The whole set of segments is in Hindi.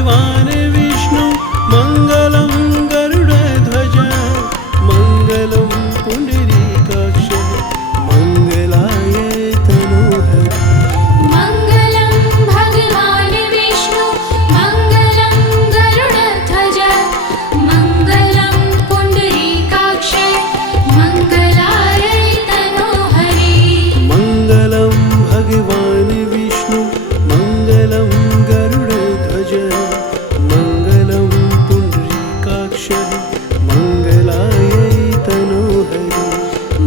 भगवान् विष्णु मङ्गलं गरुडध्वज मङ्गलं पुण्डरीकाक्ष मङ्गलाय तनोहरि। मङ्गलं भगवान् विष्णु मङ्गलं गरुडध्वज मङ्गलं पुण्डरीकाक्ष मङ्गलाय तनोहरि। मङ्गलं भगवान् विष्णु मङ्गलं गरुडध्वज मङ्गलं पुण्डरीकाक्ष मङ्गलाय तनोहरि।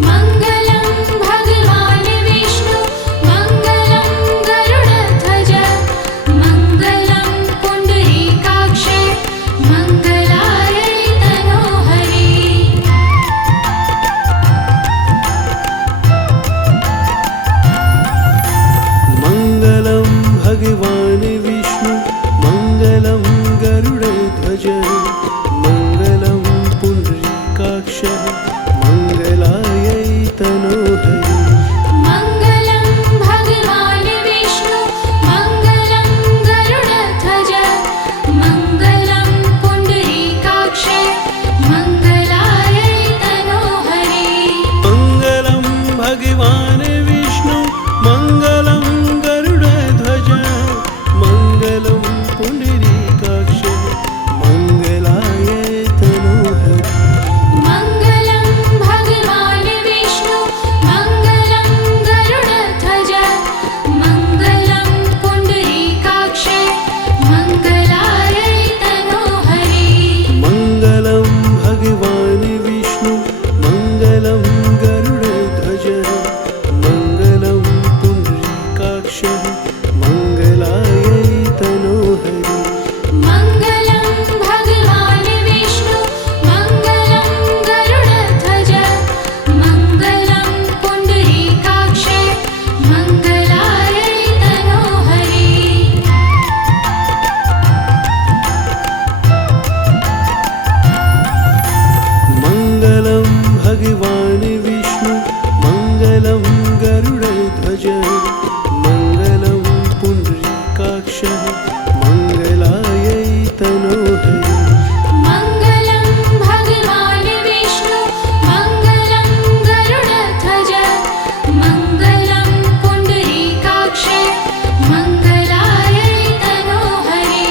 मङ्गलं भगवान् विष्णु मङ्गलं गरुडध्वज मङ्गलं पुण्डरीकाक्ष मङ्गलाय तनोहरि। मङ्गलं भगवान् विष्णु मङ्गलं गरुडध्वज मङ्गलं पुण्डरीकाक्ष मङ्गलाय तनोहरि। मङ्गलं भगवान् विष्णु मङ्गलं गरुडध्वज मङ्गलं पुण्डरीकाक्ष मङ्गलाय तनोहरि। मङ्गलं भगवान् विष्णु मङ्गलं गरुडध्वज मङ्गलं पुण्डरीकाक्ष मङ्गलाय तनोहरि। मङ्गलं भगवान् विष्णु मङ्गलं गरुडध्वज मङ्गलं पुण्डरीकाक्ष मङ्गलाय तनोहरि। मङ्गलं भगवान् विष्णु मङ्गलं गरुडध्वज मङ्गलं पुण्डरीकाक्ष मङ्गलाय तनोहरि। मङ्गलं भगवान् विष्णु मङ्गलं गरुडध्वज मङ्गलं पुण्डरीकाक्ष मङ्गलाय तनोहरि। मङ्गलं भगवान् विष्णु मङ्गलं गरुडध्वज मङ्गलं पुण्डरीकाक्ष मङ्गलाय तनोहरि। मङ्गलं भगवान् विष्णु मङ्गलं गरुडध्वज मङ्गलं पुण्डरीकाक्ष मङ्गलाय तनोहरि।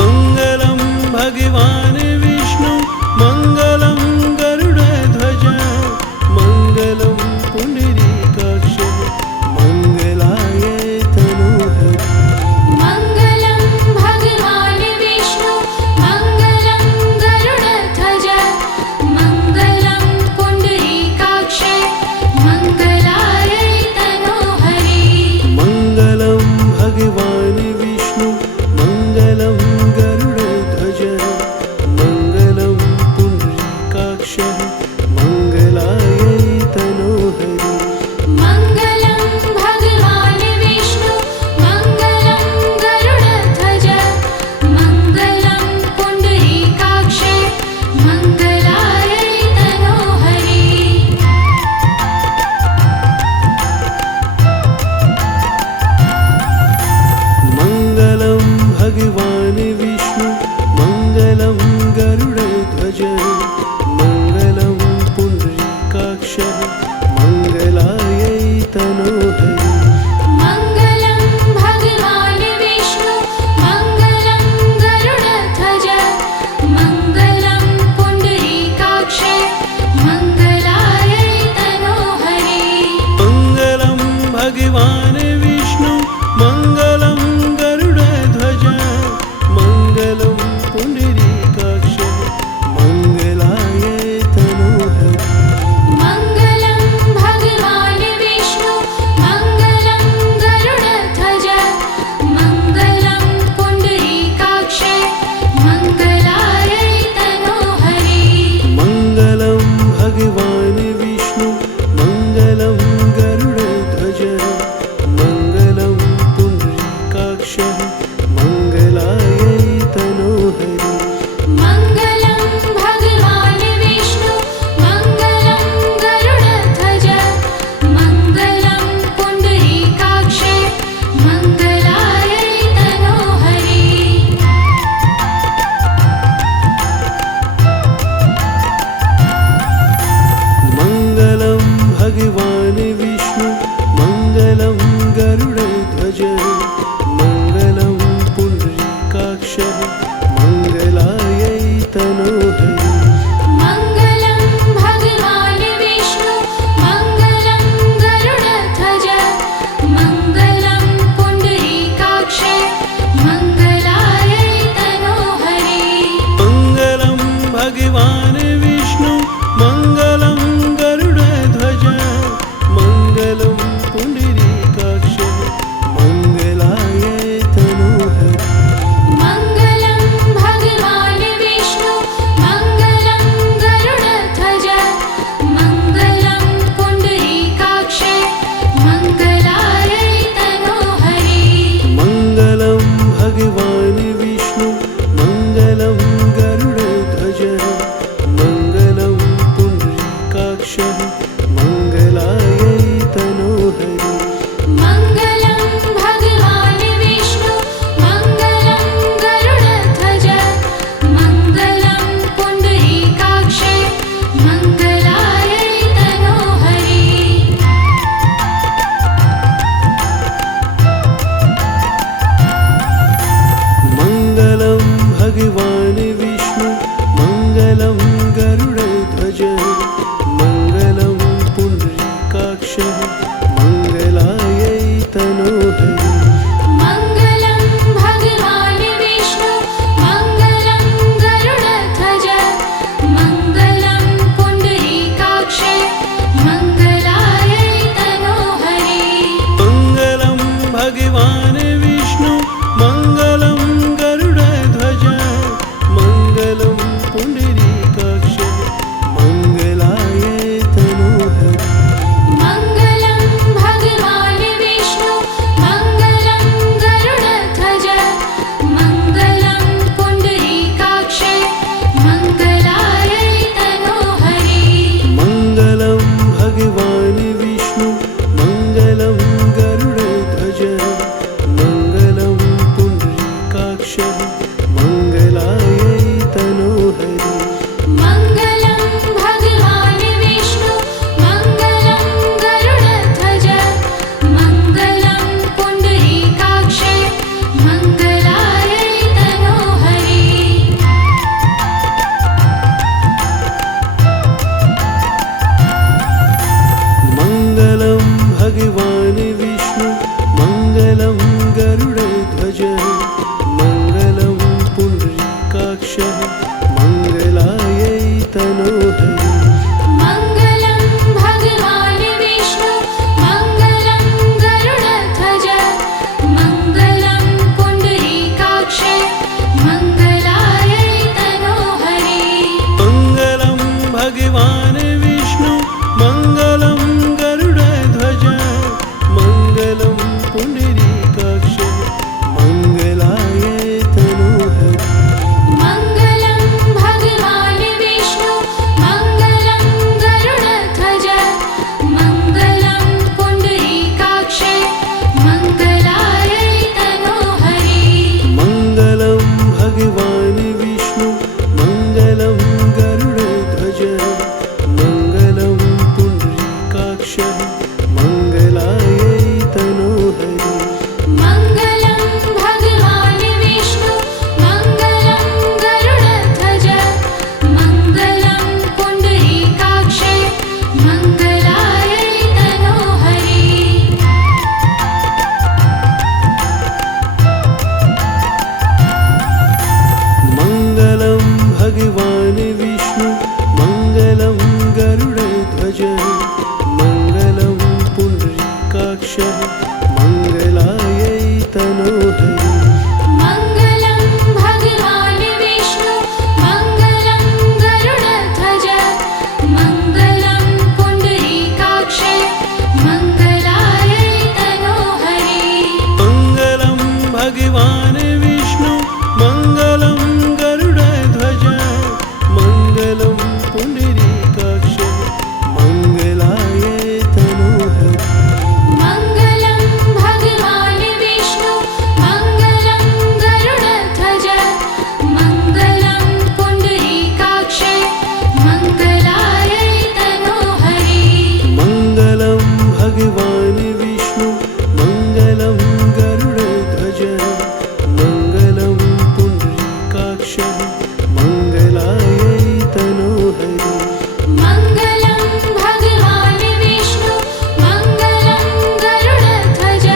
मङ्गलं भगवान् विष्णु मङ्गलं गरुडध्वज मङ्गलं पुण्डरीकाक्ष मङ्गलाय तनोहरि। मङ्गलं भगवान् विष्णु मङ्गलं काक्षः मङ्गलायै तनोहरि मङ्गलं भगवान् विष्णु मङ्गलं गरुडध्वज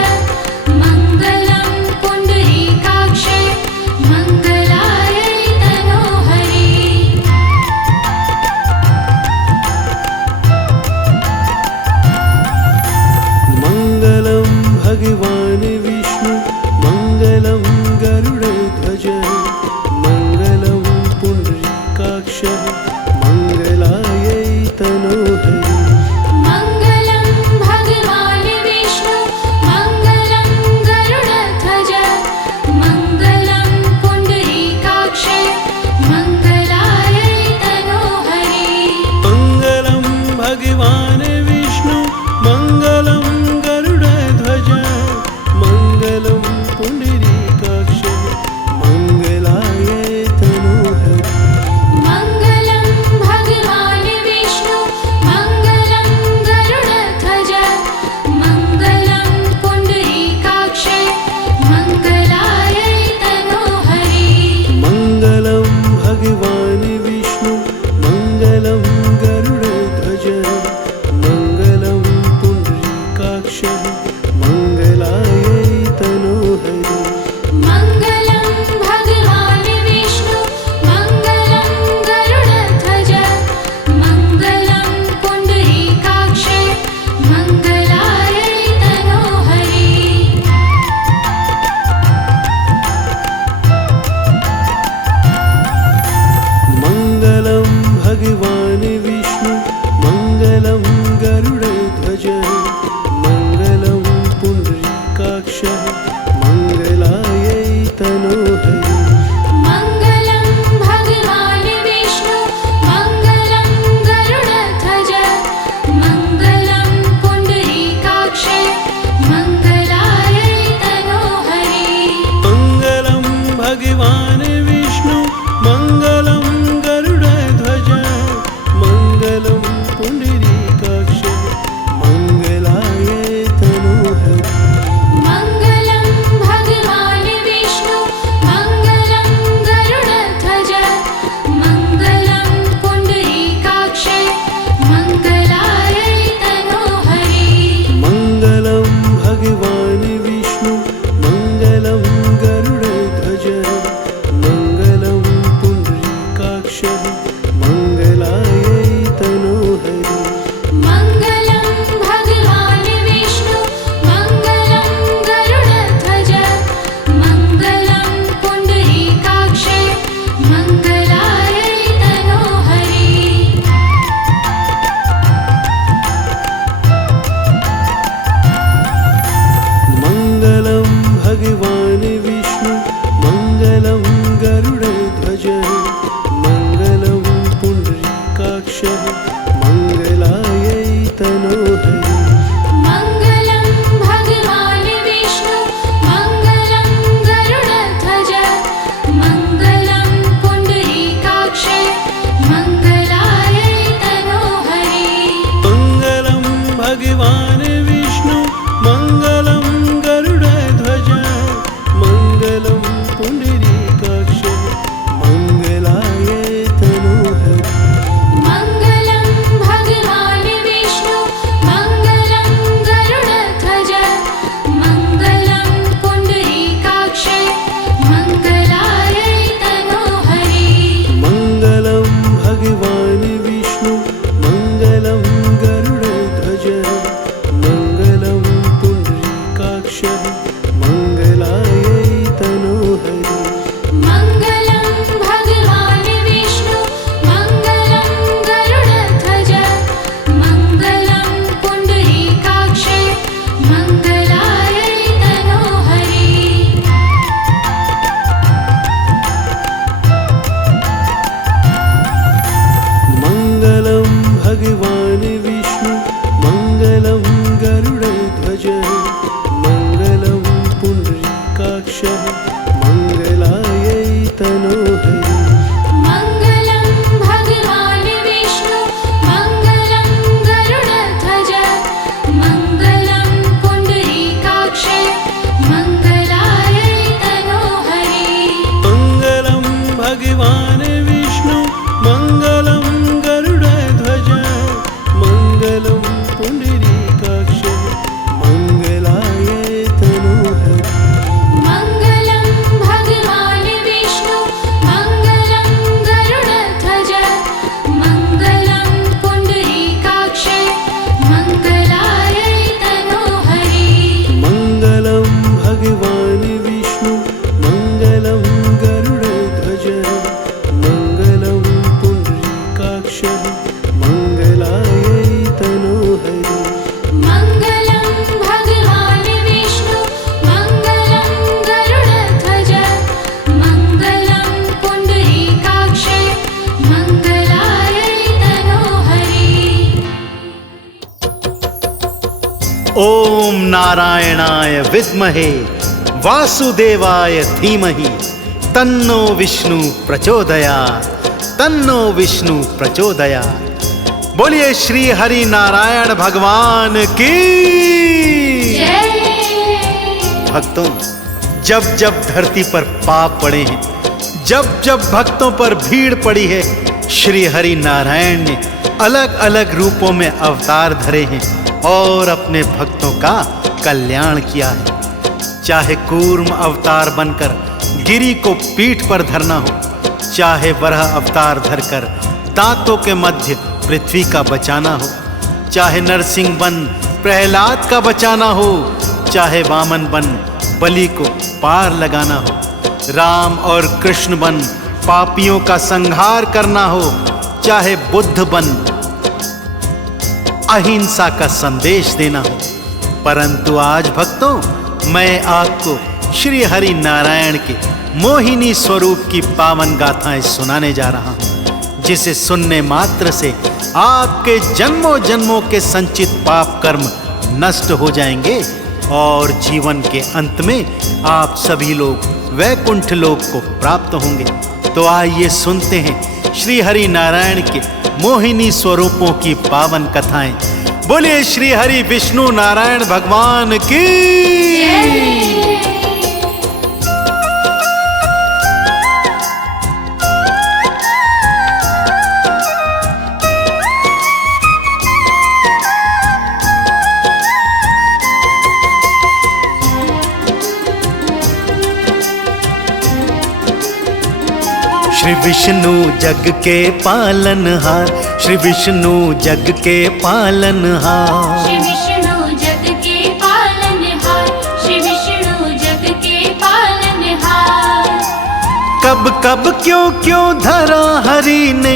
मङ्गलं पुण्डरीकाक्ष मङ्गलायै तनोहरि मङ्गलं भगवान् विष्णु मङ्गलं गरुडध्वज मङ्गलं भगवान् विष्णु मङ्गलं गरुडध्वज मङ्गलं पुण्डरीकाक्ष मङ्गलाय तनोहरि मङ्गलं भगवान् विष्णु मङ्गलं गरुडध्वज मङ्गलं पुण्डरीकाक्ष मङ्गलाय तनोहरि मङ्गलं भगवान् विष्णु मङ्गलं गरुडध्वज मङ्गलं पुण्डरीकाक्ष मङ्गलाय तनोहरि मङ्गलं भगवान् विष्णु मङ्गलं गरुडध्वज मङ्गलं पुण्डरीकाक्ष मङ्गलाय तनोहरि ओम नारायणाय विद्महे वासुदेवाय धीमहि तन्नो विष्णु प्रचोदयात् तन्नो विष्णु प्रचोदयात्। बोलिए श्री हरि नारायण भगवान की। जय। भक्तों, जब जब धरती पर पाप पड़े हैं, जब जब भक्तों पर भीड़ पड़ी है, श्री हरि नारायण ने अलग अलग रूपों में अवतार धरे हैं और अपने भक्तों का कल्याण किया है। चाहे कूर्म अवतार बनकर गिरी को पीठ पर धरना हो, चाहे वरह अवतार धरकर दांतों के मध्य पृथ्वी का बचाना हो, चाहे नरसिंह बन प्रहलाद का बचाना हो, चाहे वामन बन बलि को पार लगाना हो, राम और कृष्ण बन पापियों का संहार करना हो, चाहे बुद्ध बन अहिंसा का संदेश देना हो। परंतु आज भक्तों, मैं आपको श्री हरि नारायण के मोहिनी स्वरूप की पावन गाथाएं सुनाने जा रहा हूं, जिसे सुनने मात्र से आपके जन्मों जन्मों के संचित पाप कर्म नष्ट हो जाएंगे और जीवन के अंत में आप सभी लोग वैकुंठ लोक को प्राप्त होंगे। तो आइए सुनते हैं श्री हरि नारायण के मोहिनी स्वरूपों की पावन कथाएं। बोलिए श्री हरि विष्णु नारायण भगवान की। श्री विष्णु जग के पालनहार, श्री विष्णु जग के पालनहार, श्री विष्णु जग के पालनहार, श्री विष्णु जग के पालनहार। कब कब क्यों क्यों धरा हरि ने,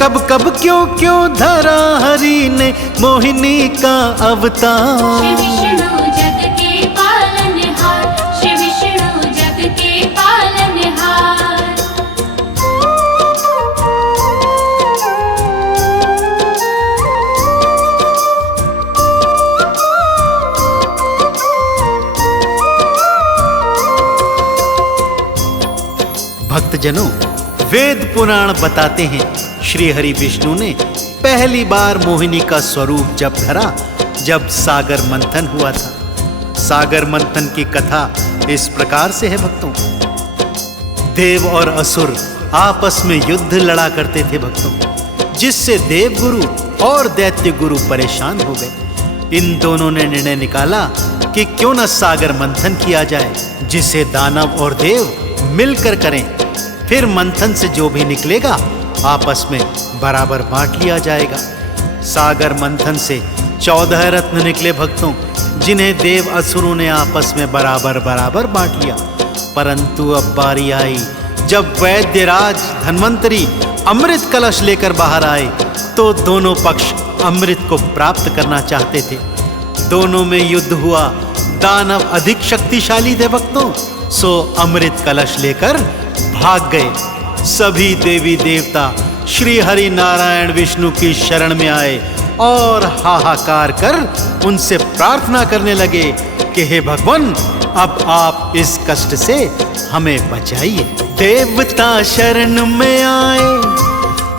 कब कब क्यों क्यों धरा हरि ने मोहिनी का अवतार। श्री विष्णु जग के पालनहार, श्री विष्णु जग के पालनहार। भक्तजनों, वेद पुराण बताते हैं श्री हरि विष्णु ने पहली बार मोहिनी का स्वरूप जब धरा, जब सागर मंथन हुआ था। सागर मंथन की कथा इस प्रकार से है भक्तों। देव और असुर आपस में युद्ध लड़ा करते थे भक्तों, जिससे देवगुरु और दैत्य गुरु परेशान हो गए। इन दोनों ने निर्णय निकाला कि क्यों न सागर मंथन किया जाए, जिसे दानव और देव मिलकर करें। फिर मंथन से जो भी निकलेगा आपस में बराबर बांट लिया जाएगा। सागर मंथन से 14 रत्न निकले भक्तों, जिन्हें देव असुरों ने आपस में बराबर बराबर बांट लिया। परंतु अब बारी आई जब वैद्यराज धन्वंतरी अमृत कलश लेकर बाहर आए, तो दोनों पक्ष अमृत को प्राप्त करना चाहते थे। दोनों में युद्ध हुआ। दानव अधिक शक्तिशाली थे भक्तों, सो अमृत कलश लेकर भाग गए। सभी देवी देवता श्री हरि नारायण विष्णु की शरण में आए और हाहाकार कर उनसे प्रार्थना करने लगे कि हे भगवान, अब आप इस कष्ट से हमें बचाइए। देवता शरण में आए,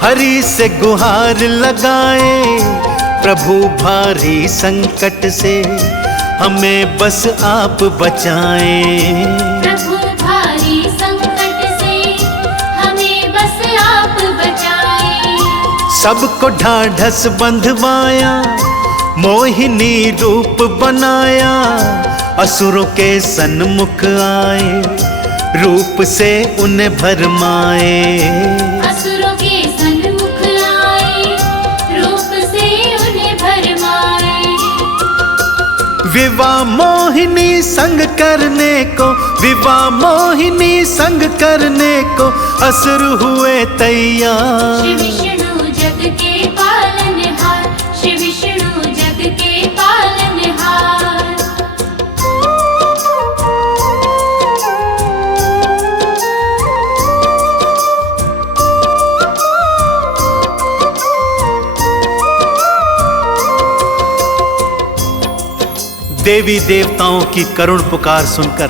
हरि से गुहार लगाए, प्रभु भारी संकट से हमें बस आप बचाएं। प्रभु भारी संकट से हमें बस सबको ढाढ़स बंधवाया, मोहिनी रूप बनाया, असुरों के सन्मुख आए, रूप से उन्हें भरमाए। असुरों के सन्मुख आए, रूप से उन्हें भरमाए। विवाह मोहिनी संग करने को, विवाह मोहिनी संग करने को असुर हुए तैयार। श्री विष्णु जग के पालनहार, श्री विष्णु जग के पालनहार। देवी देवताओं की करुण पुकार सुनकर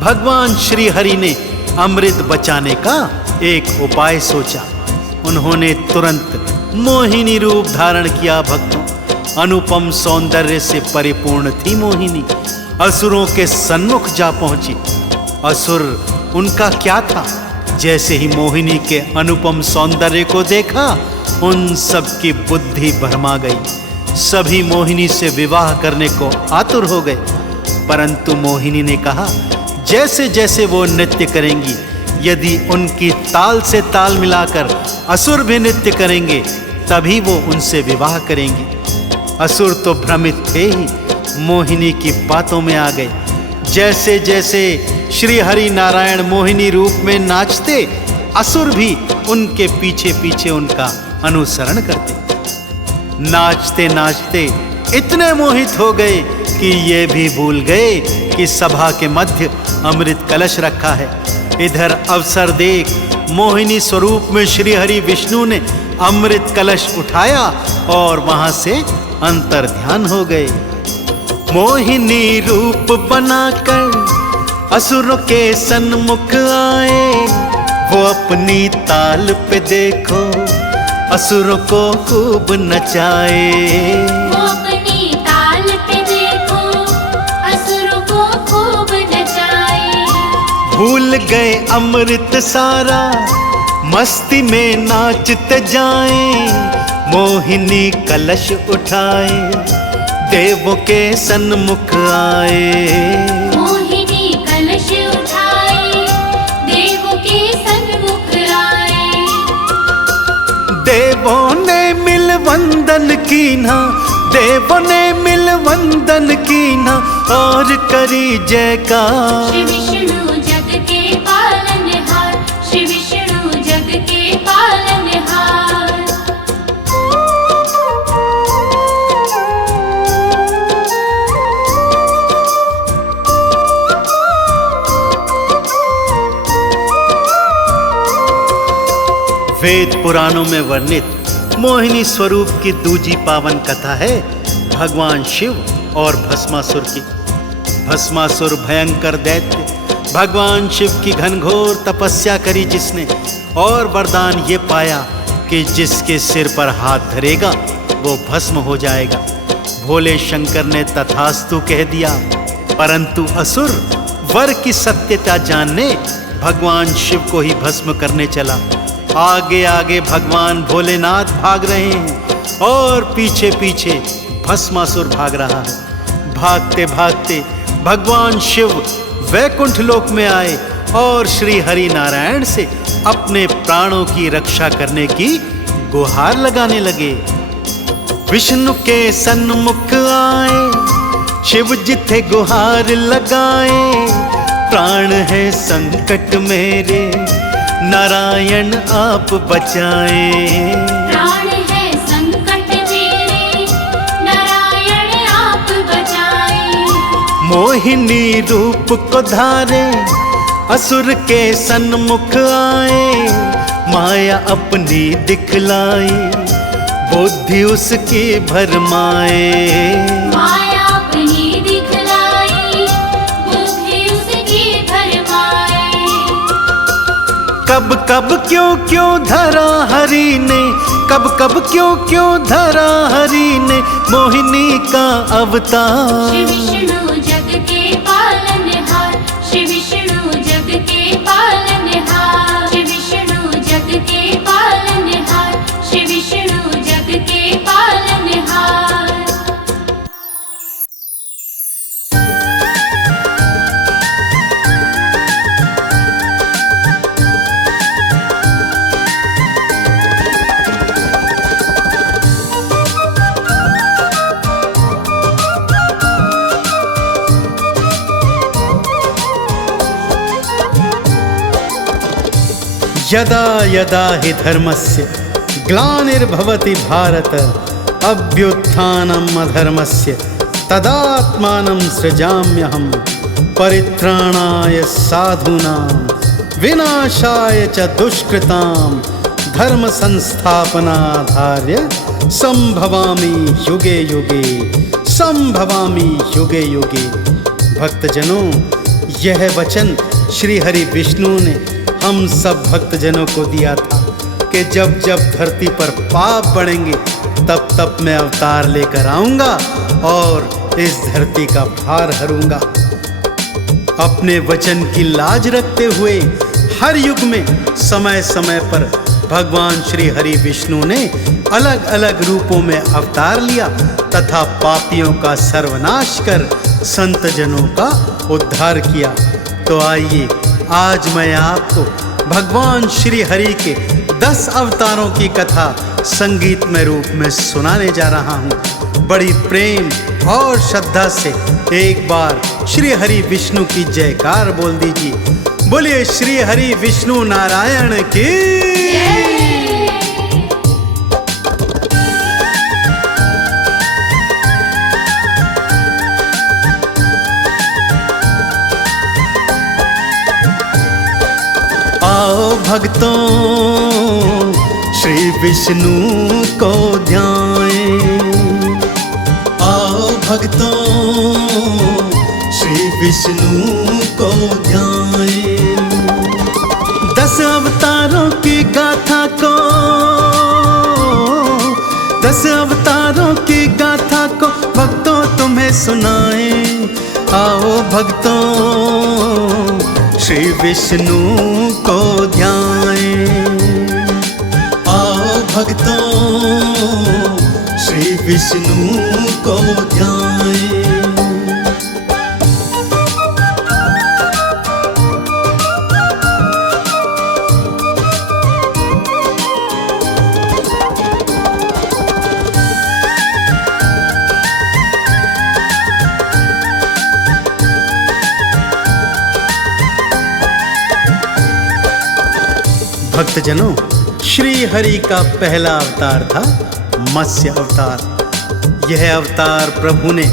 भगवान श्री हरि ने अमृत बचाने का एक उपाय सोचा। उन्होंने तुरंत मोहिनी रूप धारण किया। भक्तों, अनुपम सौंदर्य से परिपूर्ण थी मोहिनी। असुरों के सन्मुख जा पहुंची। असुर उनका क्या था, जैसे ही मोहिनी के अनुपम सौंदर्य को देखा, उन सब की बुद्धि भरमा गई। सभी मोहिनी से विवाह करने को आतुर हो गए। परंतु मोहिनी ने कहा, जैसे जैसे वो नृत्य करेंगी, यदि उनकी ताल से ताल मिलाकर असुर भी नृत्य करेंगे, तभी वो उनसे विवाह करेंगी। असुर तो भ्रमित थे ही, मोहिनी की बातों में आ गए। जैसे जैसे श्री हरि नारायण मोहिनी रूप में नाचते, असुर भी उनके पीछे पीछे उनका अनुसरण करते। नाचते नाचते इतने मोहित हो गए कि ये भी भूल गए कि सभा के मध्य अमृत कलश रखा है। इधर अवसर देख मोहिनी स्वरूप में श्री हरि विष्णु ने अमृत कलश उठाया और वहां से अंतर ध्यान हो गए। मोहिनी रूप बनाकर असुरों के सन्मुख आए, वो अपनी ताल पे देखो असुरों को खूब नचाए। वो अपनी ताल पे देखो, असुरों को खूब नचाए। भूल गए अमृत सारा, मस्ती में नाचते जाएं। मोहिनी कलश उठाए, देवों के सन्मुख आए। मोहिनी कलश उठाए, देवों के सन्मुख आए। देवों ने मिल वंदन कीना, देवों ने मिल वंदन कीना और करी जयकार। श्री विष्णु जग के पालनहार, श्री विष्णु जग के पालनहार। वेद पुराणों में वर्णित मोहिनी स्वरूप की दूजी पावन कथा है भगवान शिव और भस्मासुर की। भस्मासुर भयंकर दैत्य, भगवान शिव की घनघोर तपस्या करी जिसने, और वरदान ये पाया कि जिसके सिर पर हाथ धरेगा वो भस्म हो जाएगा। भोले शंकर ने तथास्तु कह दिया, परंतु असुर वर की सत्यता जानने भगवान शिव को ही भस्म करने चला। आगे आगे भगवान भोलेनाथ भाग रहे हैं और पीछे पीछे भस्मासुर भाग रहा है। भागते भागते भगवान शिव वैकुंठ लोक में आए और श्री हरि नारायण से अपने प्राणों की रक्षा करने की गुहार लगाने लगे। विष्णु के सन्मुख आए, शिव जी थे गुहार लगाए। प्राण है संकट मेरे, नारायण आप बचाए। प्राण है संकट मेरे, नारायण आप बचाए। मोहिनी रूप को धारे, असुर के सन्मुख आए। माया अपनी दिखलाई, बुद्धि उसकी भरमाए। माया अपनी दिखलाई, बुद्धि उसकी भरमाए। कब कब क्यों क्यों धरा हरि ने, कब कब क्यों क्यों धरा हरि ने मोहिनी का अवतार। श्री विष्णु जग के पालनहार, श्री विष्णु जग के पालनहार। श्री विष्णु जग के पालनहार, श्री विष्णु यदा यदा हि धर्मस्य ग्लानिर्भवति भारत अभ्युत्थानम् अधर्मस्य तदात्मानं सृजाम्यहं परित्राणाय साधूनां विनाशाय च दुष्कृतां धर्म संस्थापनाधार्य संभवामि युगे युगे, संभवामि युगे युगे। भक्तजनों, यह वचन श्री हरि विष्णु ने हम सब भक्तजनों को दिया था कि जब जब धरती पर पाप बढ़ेंगे तब तब मैं अवतार लेकर आऊंगा और इस धरती का भार हरूंगा। अपने वचन की लाज रखते हुए हर युग में समय समय पर भगवान श्री हरि विष्णु ने अलग अलग रूपों में अवतार लिया तथा पापियों का सर्वनाश कर संत जनों का उद्धार किया। तो आइए आज मैं आपको भगवान श्री हरि के 10 अवतारों की कथा संगीतमय रूप में सुनाने जा रहा हूँ। बड़ी प्रेम और श्रद्धा से एक बार श्री हरि विष्णु की जयकार बोल दीजिए। बोलिए श्री हरि विष्णु नारायण की। आओ भक्तों श्री विष्णु को ध्याएं, आओ भक्तों श्री विष्णु को ध्याएं। 10 अवतारों की गाथा को, 10 अवतारों की गाथा को भक्तों तुम्हें सुनाएं। आओ भक्तों श्री विष्णु को ध्याएं, आओ भक्तों श्री विष्णु को ध्याएं। भक्तजनों, श्री हरि का पहला अवतार था मत्स्य अवतार। यह अवतार प्रभु ने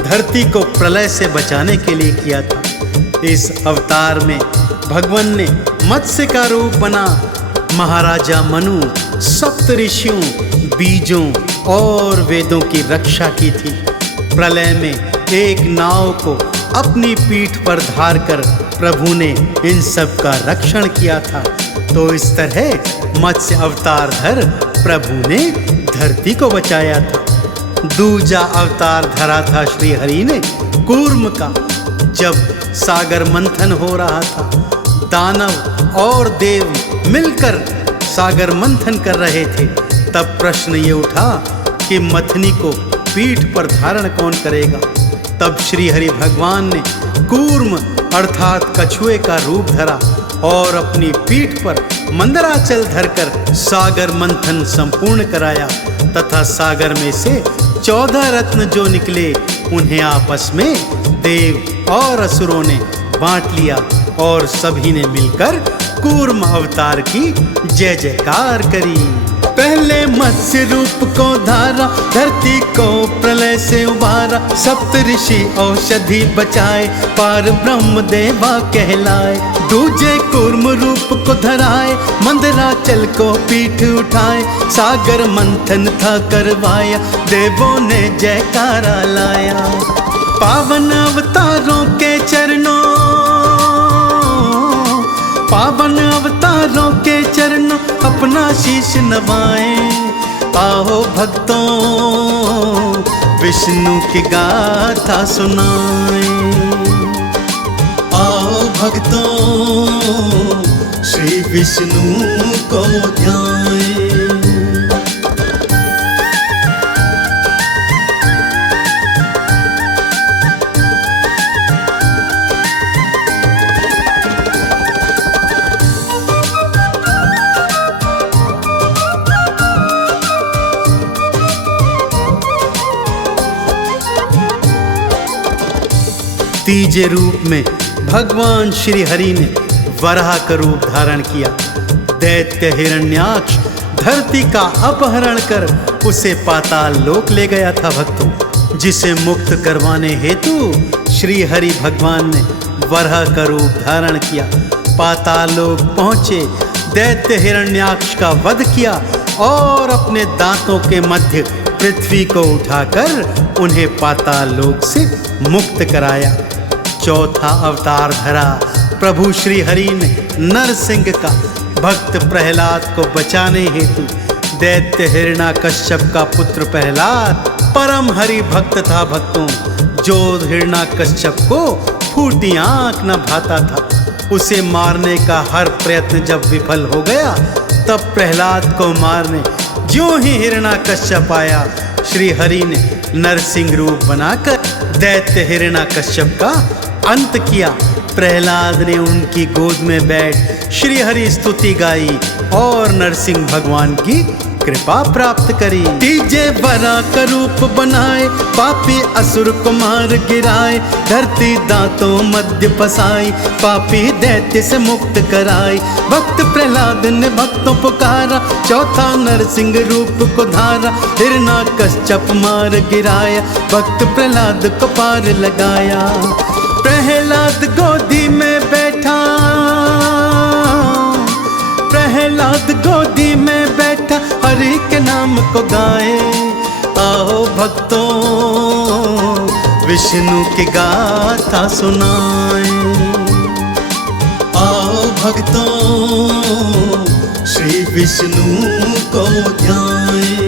धरती को प्रलय से बचाने के लिए किया था। इस अवतार में भगवान ने मत्स्य का रूप बना महाराजा मनु, सप्त ऋषियों, बीजों और वेदों की रक्षा की थी। प्रलय में एक नाव को अपनी पीठ पर धार कर प्रभु ने इन सब का रक्षण किया था। तो इस तरह मत्स्य अवतार धर प्रभु ने धरती को बचाया था। दूजा अवतार धरा था श्री हरि ने कूर्म का। जब सागर मंथन हो रहा था, दानव और देव मिलकर सागर मंथन कर रहे थे, तब प्रश्न ये उठा कि मथनी को पीठ पर धारण कौन करेगा। तब श्री हरि भगवान ने कूर्म अर्थात कछुए का रूप धरा और अपनी पीठ पर मंदराचल धरकर सागर मंथन संपूर्ण कराया तथा सागर में से 14 रत्न जो निकले उन्हें आपस में देव और असुरों ने बांट लिया और सभी ने मिलकर कूर्म अवतार की जय जयकार करी। पहले मत्स्य रूप को धारा, धरती को प्रलय से उबारा। सप्त ऋषि औषधि बचाए, पार ब्रह्म देवा कहलाए। दूजे कूर्म रूप को धराए, मंदराचल को पीठ उठाए। सागर मंथन था करवाया, देवों ने जयकारा लाया। पावन अवतारों के चरणों, पावन अवतारों के चरणों अपना शीश नवाएं। आओ भक्तों विष्णु की गाथा सुनाएं। आओ भक्तों श्री विष्णु को ध्याएं। तीजे रूप में भगवान श्री हरि ने वराह का रूप धारण किया। दैत्य हिरण्याक्ष धरती का अपहरण कर उसे पाताल लोक ले गया था भक्तों, जिसे मुक्त करवाने हेतु श्री हरि भगवान ने वराह का रूप धारण किया। पाताल लोक पहुंचे, दैत्य हिरण्याक्ष का वध किया और अपने दांतों के मध्य पृथ्वी को उठाकर उन्हें पाताल लोक से मुक्त कराया। चौथा अवतार धरा प्रभु श्री हरि ने नरसिंह का। भक्त प्रहलाद को बचाने हेतु दैत्य हिरण्याकश्यप का पुत्र प्रहलाद परम हरि भक्त था भक्तों, जो हिरण्याकश्यप को फूटी आंख न भाता था। उसे मारने का हर प्रयत्न जब विफल हो गया, तब प्रहलाद को मारने ज्यों ही हिरण्याकश्यप आया, श्री हरि ने नरसिंह रूप बनाकर दैत्य हिरण्याकश्यप का अंत किया। प्रहलाद ने उनकी गोद में बैठ श्री हरि स्तुति गाई और नरसिंह भगवान की कृपा प्राप्त करी। तीजे बरा का रूप बनाए, पापी असुर को मार गिराए, धरती दांतों मध्य फसाई, पापी दैत्य से मुक्त कराई। भक्त प्रहलाद ने भक्तों पुकारा, चौथा नरसिंह रूप को धारा, हिरण्याकश्यप मार गिराया, भक्त प्रहलाद को पार लगाया। प्रहलाद गोदी में बैठा, प्रहलाद गोदी में बैठा, हरि के नाम को गाए। आओ भक्तों विष्णु की गाथा सुनाए, आओ भक्तों श्री विष्णु को ध्याए।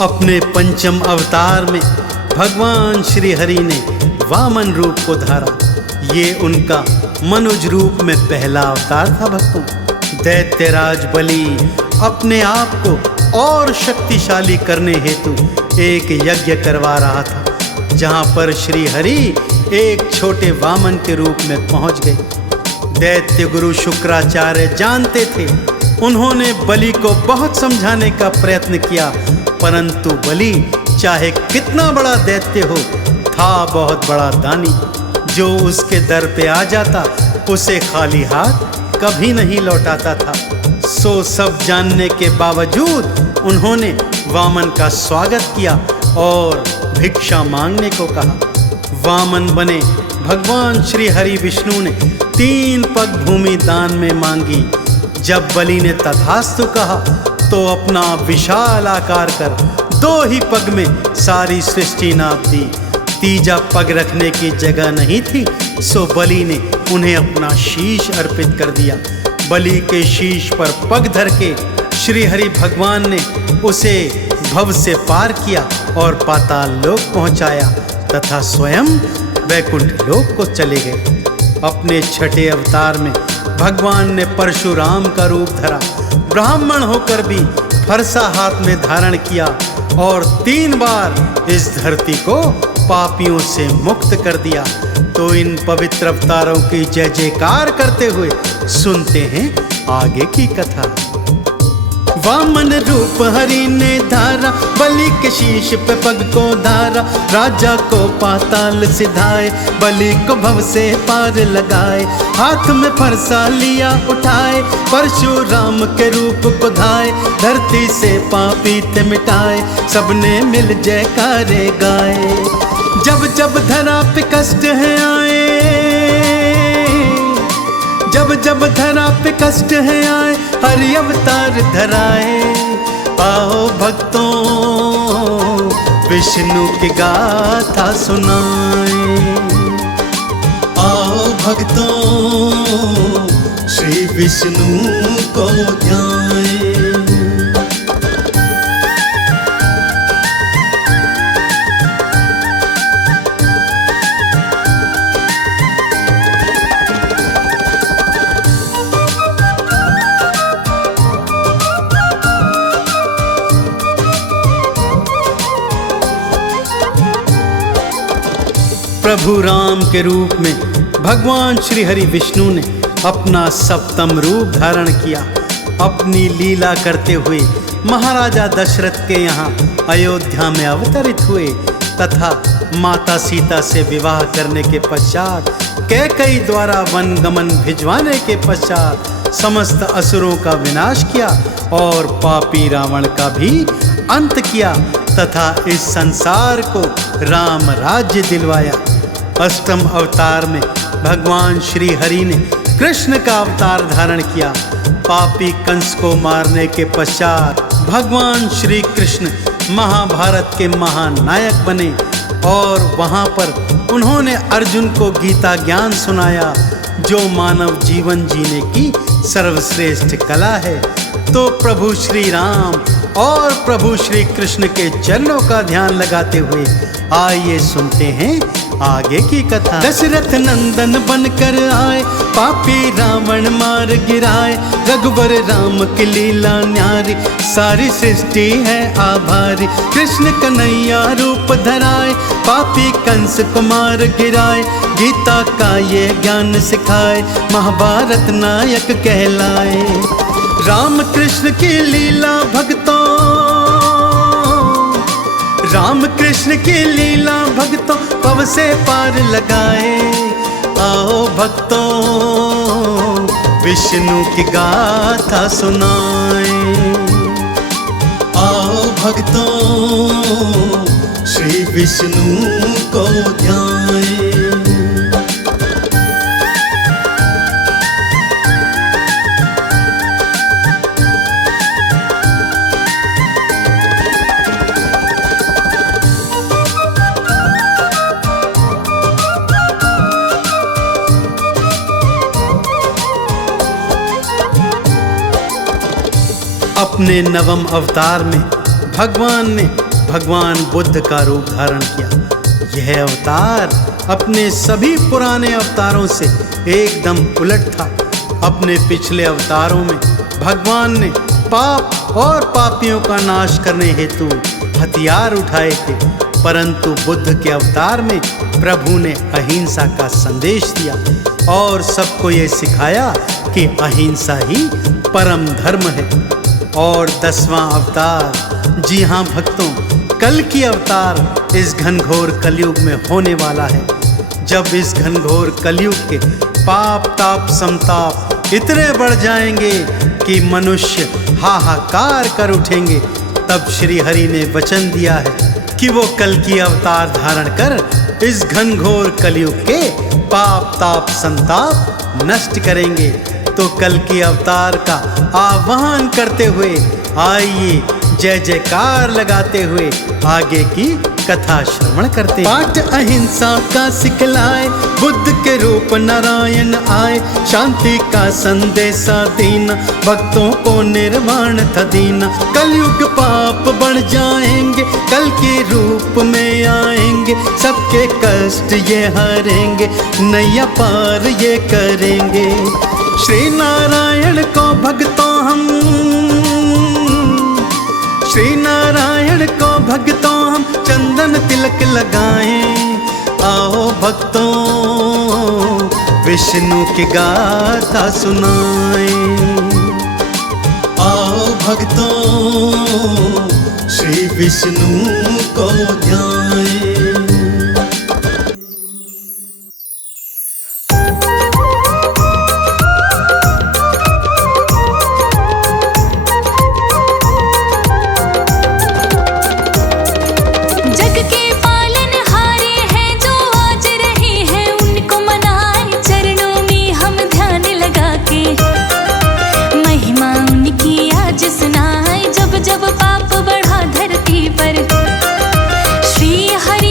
अपने पंचम अवतार में भगवान श्री हरि ने वामन रूप को धारा। ये उनका मनुज रूप में पहला अवतार था भक्तों। दैत्यराज बलि अपने आप को और शक्तिशाली करने हेतु एक यज्ञ करवा रहा था, जहाँ पर श्री हरि एक छोटे वामन के रूप में पहुँच गए। दैत्य गुरु शुक्राचार्य जानते थे। उन्होंने बलि को बहुत समझाने का प्रयत्न किया, परंतु बलि चाहे कितना बड़ा दैत्य हो, था बहुत बड़ा दानी। जो उसके दर पे आ जाता उसे खाली हाथ कभी नहीं लौटाता था। सो सब जानने के बावजूद उन्होंने वामन का स्वागत किया और भिक्षा मांगने को कहा। वामन बने भगवान श्री हरि विष्णु ने 3 पग भूमि दान में मांगी। जब बलि ने तथास्तु कहा तो अपना विशाल आकार कर 2 ही पग में सारी सृष्टि नाप दी। तीजा पग रखने की जगह नहीं थी, सो बलि ने उन्हें अपना शीश अर्पित कर दिया। बलि के शीश पर पग धर के श्री हरि भगवान ने उसे भव से पार किया और पाताल लोक पहुंचाया तथा स्वयं वैकुंठ लोक को चले गए। अपने छठे अवतार में भगवान ने परशुराम का रूप धरा। ब्राह्मण होकर भी फरसा हाथ में धारण किया और 3 बार इस धरती को पापियों से मुक्त कर दिया। तो इन पवित्र अवतारों की जय जयकार करते हुए सुनते हैं आगे की कथा। वामन रूप हरि ने धारा, बलि के शीश पे पग को धारा, राजा को पाताल सिधाए, बलि को भव से पार लगाए, हाथ में फरसा लिया उठाए, परशुराम के रूप को धाए, धरती से पापी थे मिटाए, सबने मिल जयकारे गाए। जब जब धरा पे कष्ट है आए, जब जब धरा पे कष्ट है आए, हरि अवतार धराए। आओ भक्तों विष्णु की गाथा सुनाए, आओ भक्तों श्री विष्णु को ध्याए। प्रभु राम के रूप में भगवान श्री हरि विष्णु ने अपना सप्तम रूप धारण किया। अपनी लीला करते हुए महाराजा दशरथ के यहाँ अयोध्या में अवतरित हुए तथा माता सीता से विवाह करने के पश्चात कैकेयी द्वारा वन गमन भिजवाने के पश्चात समस्त असुरों का विनाश किया और पापी रावण का भी अंत किया तथा इस संसार को राम राज्य दिलवाया। अष्टम अवतार में भगवान श्री हरि ने कृष्ण का अवतार धारण किया। पापी कंस को मारने के पश्चात भगवान श्री कृष्ण महाभारत के महानायक बने और वहां पर उन्होंने अर्जुन को गीता ज्ञान सुनाया, जो मानव जीवन जीने की सर्वश्रेष्ठ कला है। तो प्रभु श्री राम और प्रभु श्री कृष्ण के चरणों का ध्यान लगाते हुए आइए सुनते हैं आगे की कथा। दशरथ नंदन बनकर आए, पापी रावण मार गिराए, रघुवर राम की लीला न्यारी, सारी सृष्टि है आभारी। कृष्ण कन्हैया रूप धराए, पापी कंस को मार गिराए, गीता का ये ज्ञान सिखाए, महाभारत नायक कहलाए। राम कृष्ण की लीला भक्तों, राम कृष्ण की लीला भक्तों पव से पार लगाए। आओ भक्तों विष्णु की गाथा सुनाए, आओ भक्तों श्री विष्णु को ध्याए। अपने नवम अवतार में भगवान बुद्ध का रूप धारण किया। यह अवतार अपने सभी पुराने अवतारों से एकदम उलट था। अपने पिछले अवतारों में भगवान ने पाप और पापियों का नाश करने हेतु हथियार उठाए थे, परंतु बुद्ध के अवतार में प्रभु ने अहिंसा का संदेश दिया और सबको ये सिखाया कि अहिंसा ही परम धर्म है। और 10वां अवतार, जी हाँ भक्तों, कल की अवतार इस घनघोर कलयुग में होने वाला है। जब इस घनघोर कलयुग के पाप ताप संताप इतने बढ़ जाएंगे कि मनुष्य हाहाकार कर उठेंगे, तब श्री हरि ने वचन दिया है कि वो कल की अवतार धारण कर इस घनघोर कलयुग के पाप ताप संताप नष्ट करेंगे। तो कल की अवतार का आह्वान करते हुए आइए जय जयकार लगाते हुए आगे की कथा श्रवण करते। पाठ अहिंसा का सिखलाए, बुद्ध के रूप नारायण आए, शांति का संदेशा देना, भक्तों को निर्वाण था देना। कलयुग पाप बढ़ जाएंगे, कल के रूप में आएंगे, सबके कष्ट ये हरेंगे, नैया पार ये करेंगे। श्री नारायण को भक्तों हम, श्री नारायण को भक्तों हम चंदन तिलक लगाएं। आओ भक्तों विष्णु की गाथा सुनाएं, आओ भक्तों श्री विष्णु को ध्याएं। जब पाप बढ़ा धरती पर, श्री हरि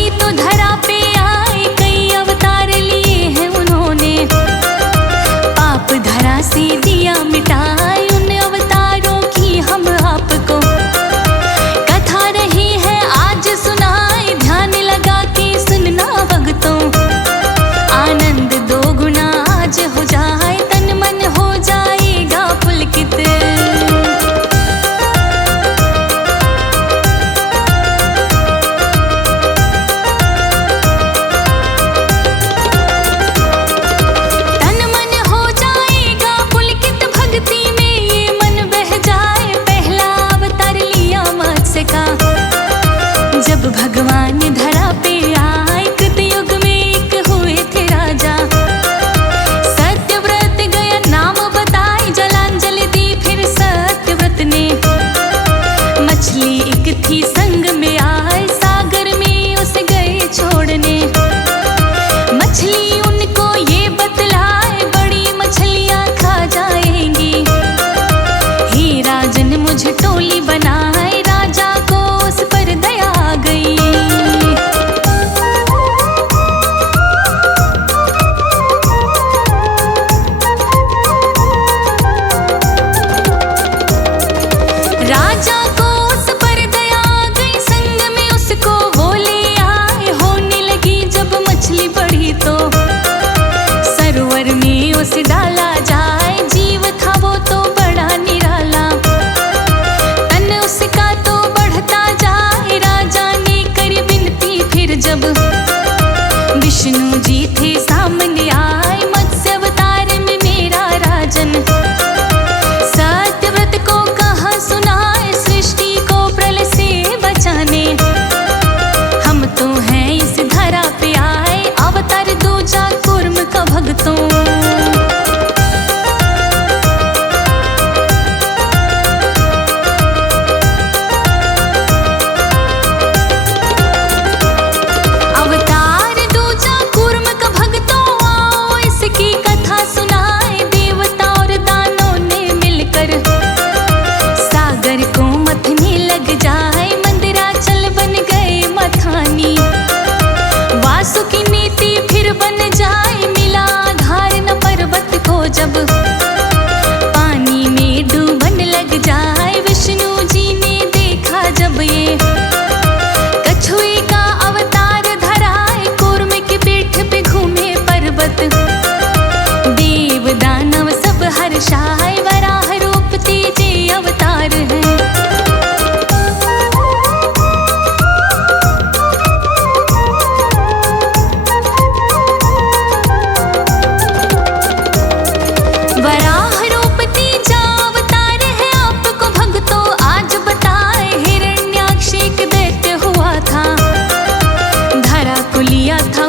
उसे डाला जाए, जीव था वो तो बड़ा निराला। तन उसका तो बढ़ता जाए, राजा ने करी विनती फिर जब विष्णु जी थे सामने आए, मत्स्य अवतार में मेरा राजन। सत्यव्रत को कहा सुनाए, सृष्टि को प्रलय से बचाने। हम तो हैं इस धरा पे आए, अवतार दूजा कूर्म का भक्तों। वासुकी नीति फिर बन जाए, मिला आधार न पर्वत को जब पानी में डूबन लग जाए। विष्णु जी ने देखा जब ये कछुए का अवतार धराए, कूर्म की पीठ पे घूमे पर्वत। देव दानव सब हर्षाए, वराह रूप तेजे अवतार है।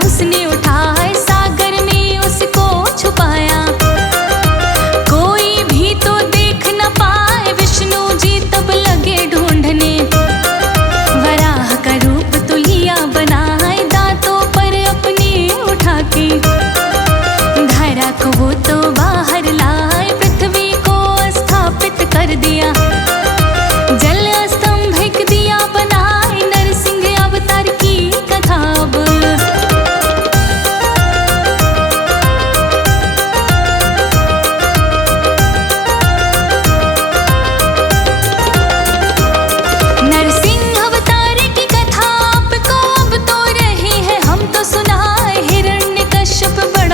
उसने उठाए, सागर में उसको छुपाया, कोई भी तो देख न पाए। विष्णु जी तब लगे ढूंढने, वराह का रूप तो लिया बनाए, दांतों पर अपने उठा के। धरा को वो तो बाहर लाए, पृथ्वी को स्थापित कर दिया, जल स्तंभ दिया बनाए। नरसिंह अवतार की कथा अब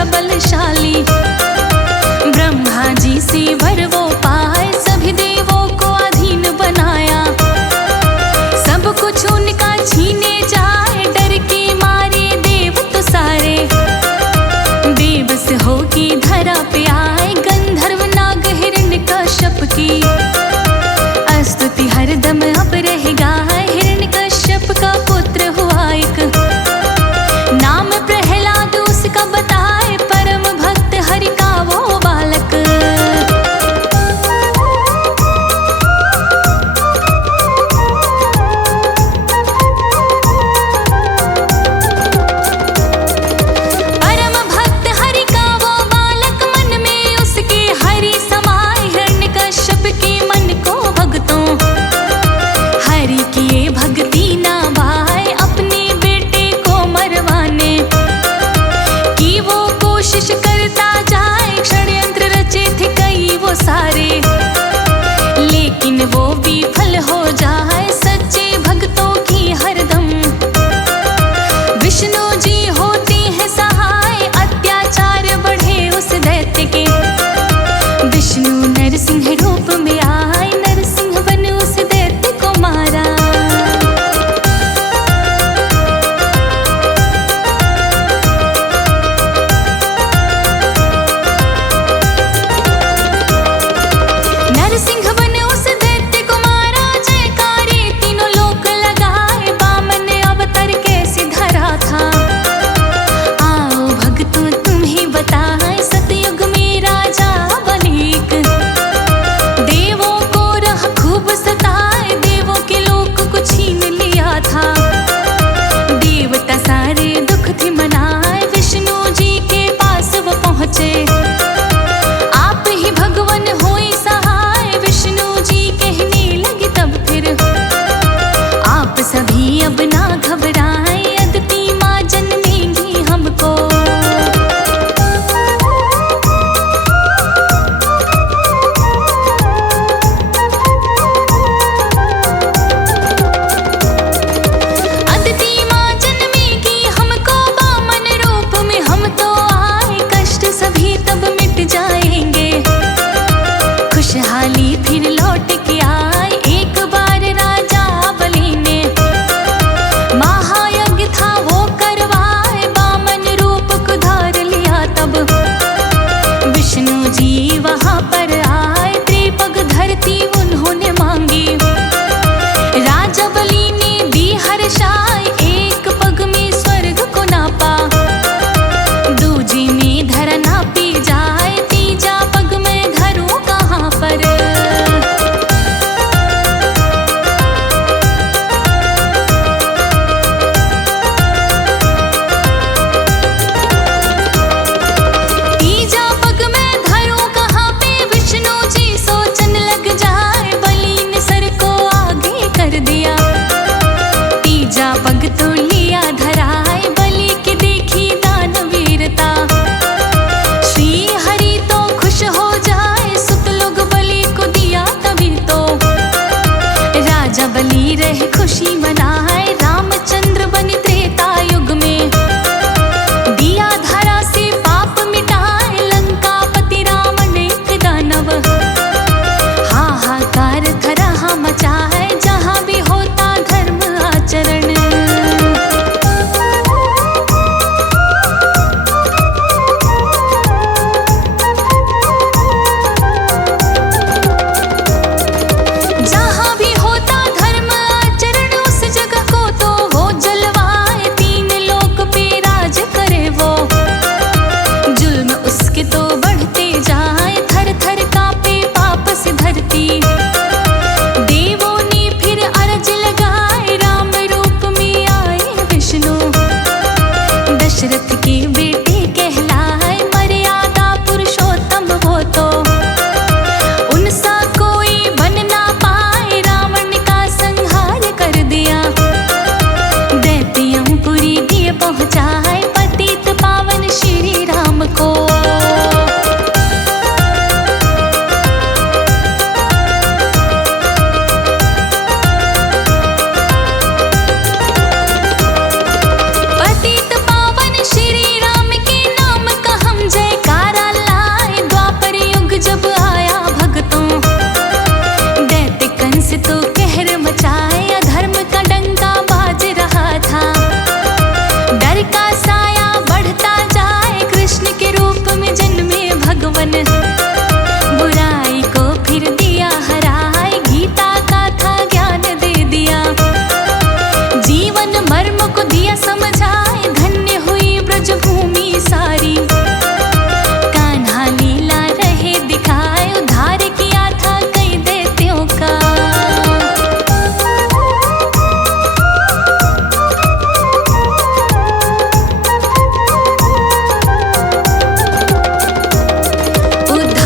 बलशाली। ब्रह्मा जी से वर वो पाए, सभी देवों को अधीन बनाया। सब कुछ उनका छीने जाए, डर के मारे देव तो सारे बेबस हो के धरा पे आए। गंधर्व नाग हिरण्यकश्यप की स्तुति हरदम अब रहेगा। हिरण्यकश्यप का पुत्र हुआ एक, नाम प्रहलाद उसका बताए। परम भक्त जाएंगे। खुशहाली फिर लौट के आए एक बार राजा बलि ने। महायज्ञ था वो करवाए, बामन रूप को धार लिया तब। विष्णु जी वहां पर आए, त्रिपग धरती उन्होंने मांगी। राजा बलि ने दी हर्षाए, एक पग में स्वर्ग को नापा। दूजी में धरा नापी जाए, तीजा पग में धरूं कहाँ पर। तीजा पग में धरूं कहाँ पे, विष्णु जी सोचने लग जाए। बलि ने सर को आगे कर दिया, तीजा पग तो लिया धराए। बलि की देखी दानवीरता, श्री हरि तो खुश हो जाए। सुत लोग बलि को दिया तभी तो, राजा बलि रहे खुशी मनाए। रामचंद्र बने त्रेता युग में, दिया धरा से पाप मिटाए। लंकापति रावण एक दानव, हाहाकार धरा मचाए। जहाँ भी होता धर्म आचरण, जहाँ भी होता धर्म आचरण, उस जगह को तो वो जलवाए। तीन लोक पे राज करे वो, जुल्म उसके तो बढ़ते जाए। थर थर कांपे पाप से धरती, देवों ने फिर अरज लगाए। राम रूप में आए विष्णु, दशरथ के बेटे कहलाए। मर्यादा पुरुषोत्तम वो तो, उनसा कोई बन ना पाए। रावण का संहार कर दिया, दैत्यमपुरी दिए पहुँचाए। पतित पावन श्री राम को, पतित पावन श्री राम के नाम का हम जयकारा लाए। द्वापर युग जब आया भक्तों, दैत्य कंस तो कहर मचाए। अधर्म का डंका बाज रहा था, डर का साया बढ़ता जाए। कृष्ण के रूप में जन्मे भगवन, बुराई को फिर दिया हराए। गीता का था ज्ञान दे दिया, जीवन मर्म को दिया समझाए। धन्य हुई ब्रजभूमि सारी, कान्हा लीला रहे दिखाए। उद्धार किया था कई दैत्यों का, उद्धार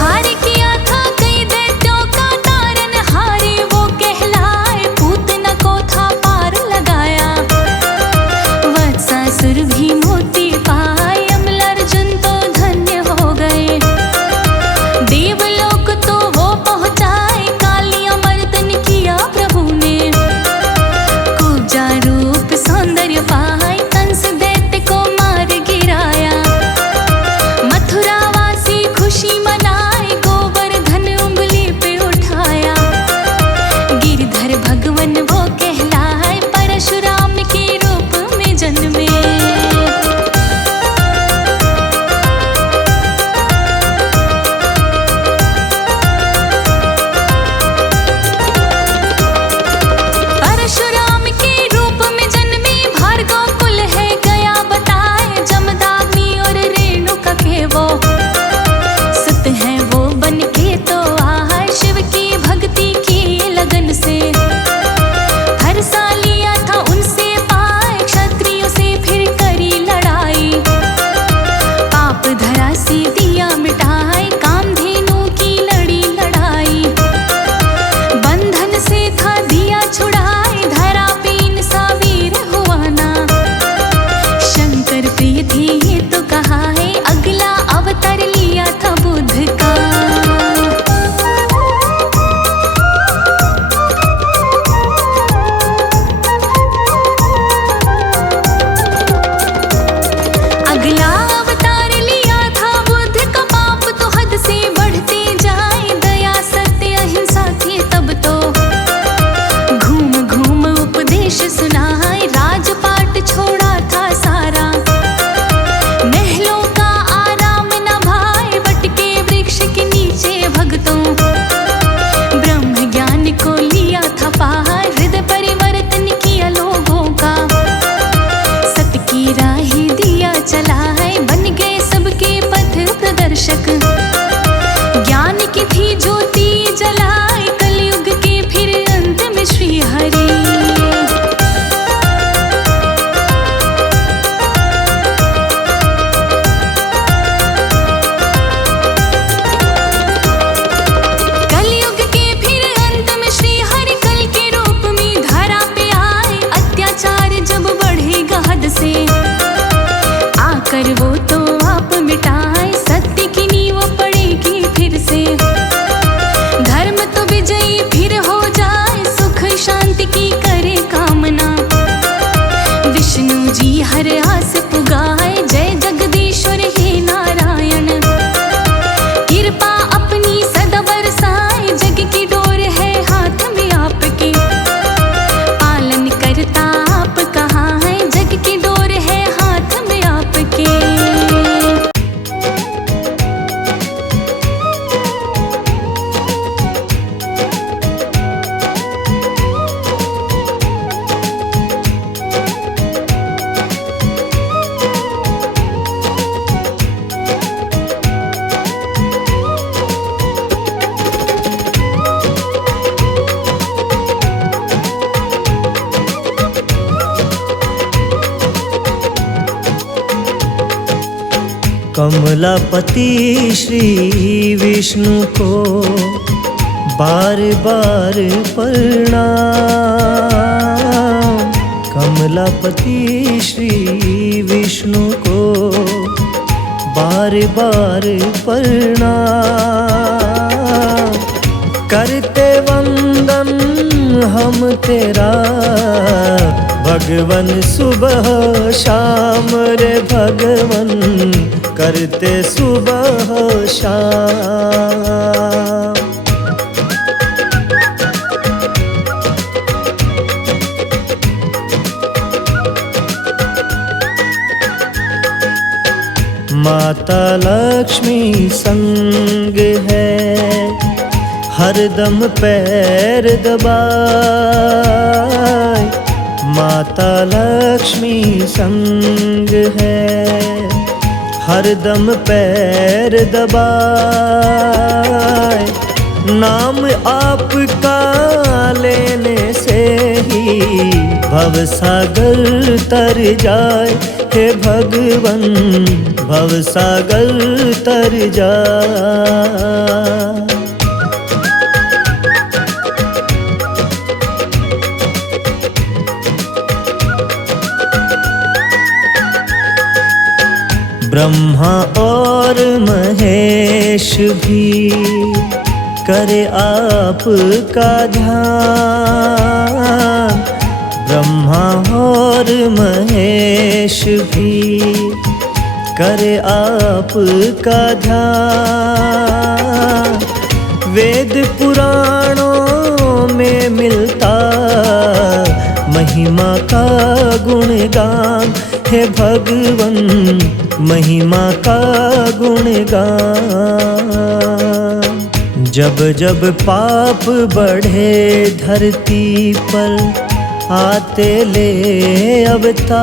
कमलापति श्री विष्णु को बार बार प्रणाम। कमलापति श्री विष्णु को बार बार प्रणाम। करते वंदन हम तेरा भगवन सुबह शाम रे भगवन करते सुबह शाम। माता लक्ष्मी संग है हरदम पैर दबाए। माता लक्ष्मी संग है हरदम पैर दबाए। नाम आपका लेने से ही भवसागर तर जाए। हे भगवन भवसागर तर जाए। ब्रह्मा और महेश भी करे आपका ध्यान। ब्रह्मा और महेश भी करे आपका ध्यान। वेद पुराणों में मिलता महिमा का गुणगान। हे भगवन महिमा का गुणगान। जब जब पाप बढ़े धरती पर आते ले अवतार।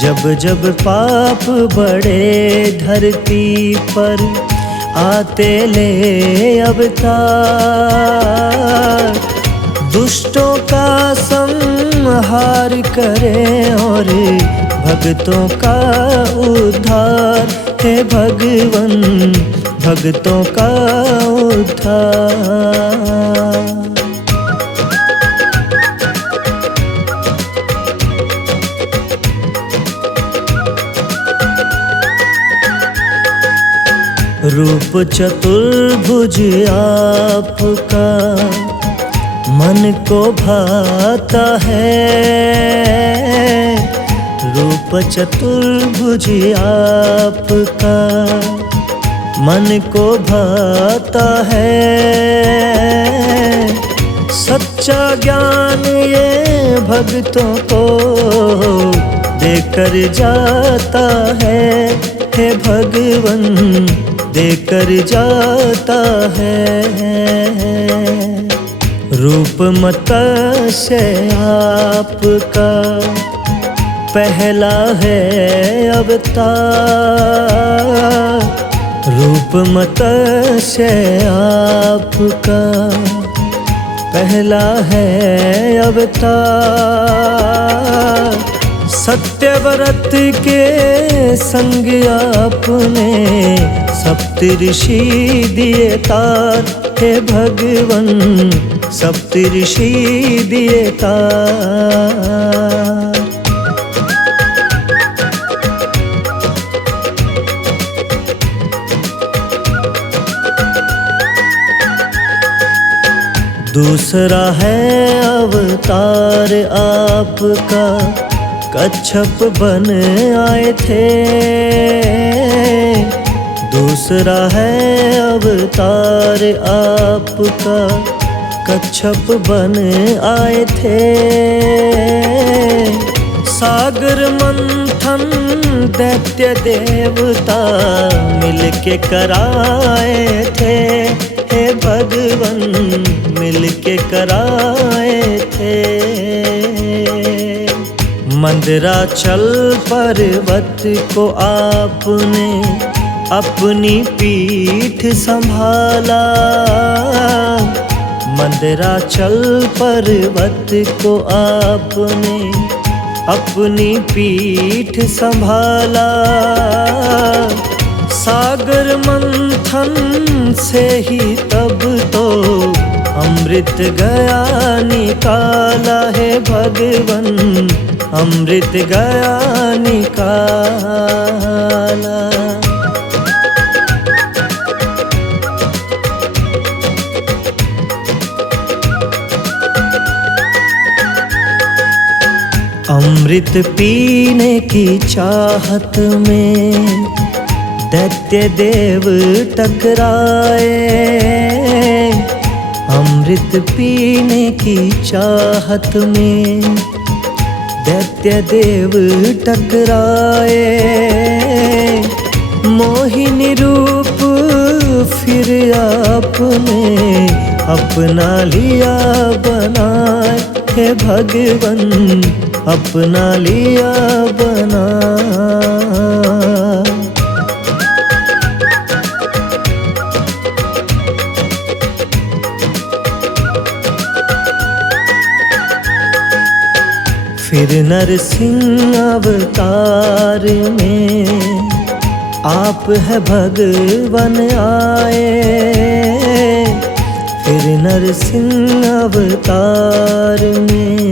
जब जब पाप बढ़े धरती पर आते ले अवतार। दुष्टों का संहार करे और भक्तों का उद्धार। हे भगवन भक्तों का उद्धार। रूप चतुर्भुज आपका मन को भाता है। रूप चतुर्भुज आपका मन को भाता है। सच्चा ज्ञान ये भक्तों को देकर जाता है। हे भगवन देकर जाता है। रूप मत्स्य आपका पहला है अवतार। रूप मत्स्य आपका पहला है अवतार। सत्यव्रत के संग आपने सप्तऋषि दिए तार। हे भगवन सप्तऋषि दिए तार। दूसरा है अवतार आपका कच्छप बन आए थे। दूसरा है अवतार आपका कच्छप बन आए थे। सागर मंथन दैत्य देवता मिलके कराए थे। हे भगवन मिलके कराए थे। मंदराचल पर्वत को आपने अपनी पीठ संभाला। मंदराचल पर्वत को आपने अपनी पीठ संभाला। सागर मंथन से ही तब तो अमृत गया निकाला है भगवन, अमृत गया निकाला। अमृत पीने की चाहत में दैत्य देव टकराए। अमृत पीने की चाहत में दैत्य देव टकराए। मोहिनी रूप फिर आपने अपना लिया बनाए हे भगवन, अपना लिया बना। फिर नरसिंह अवतार में आप है भगवन आए। फिर नरसिंह अवतार में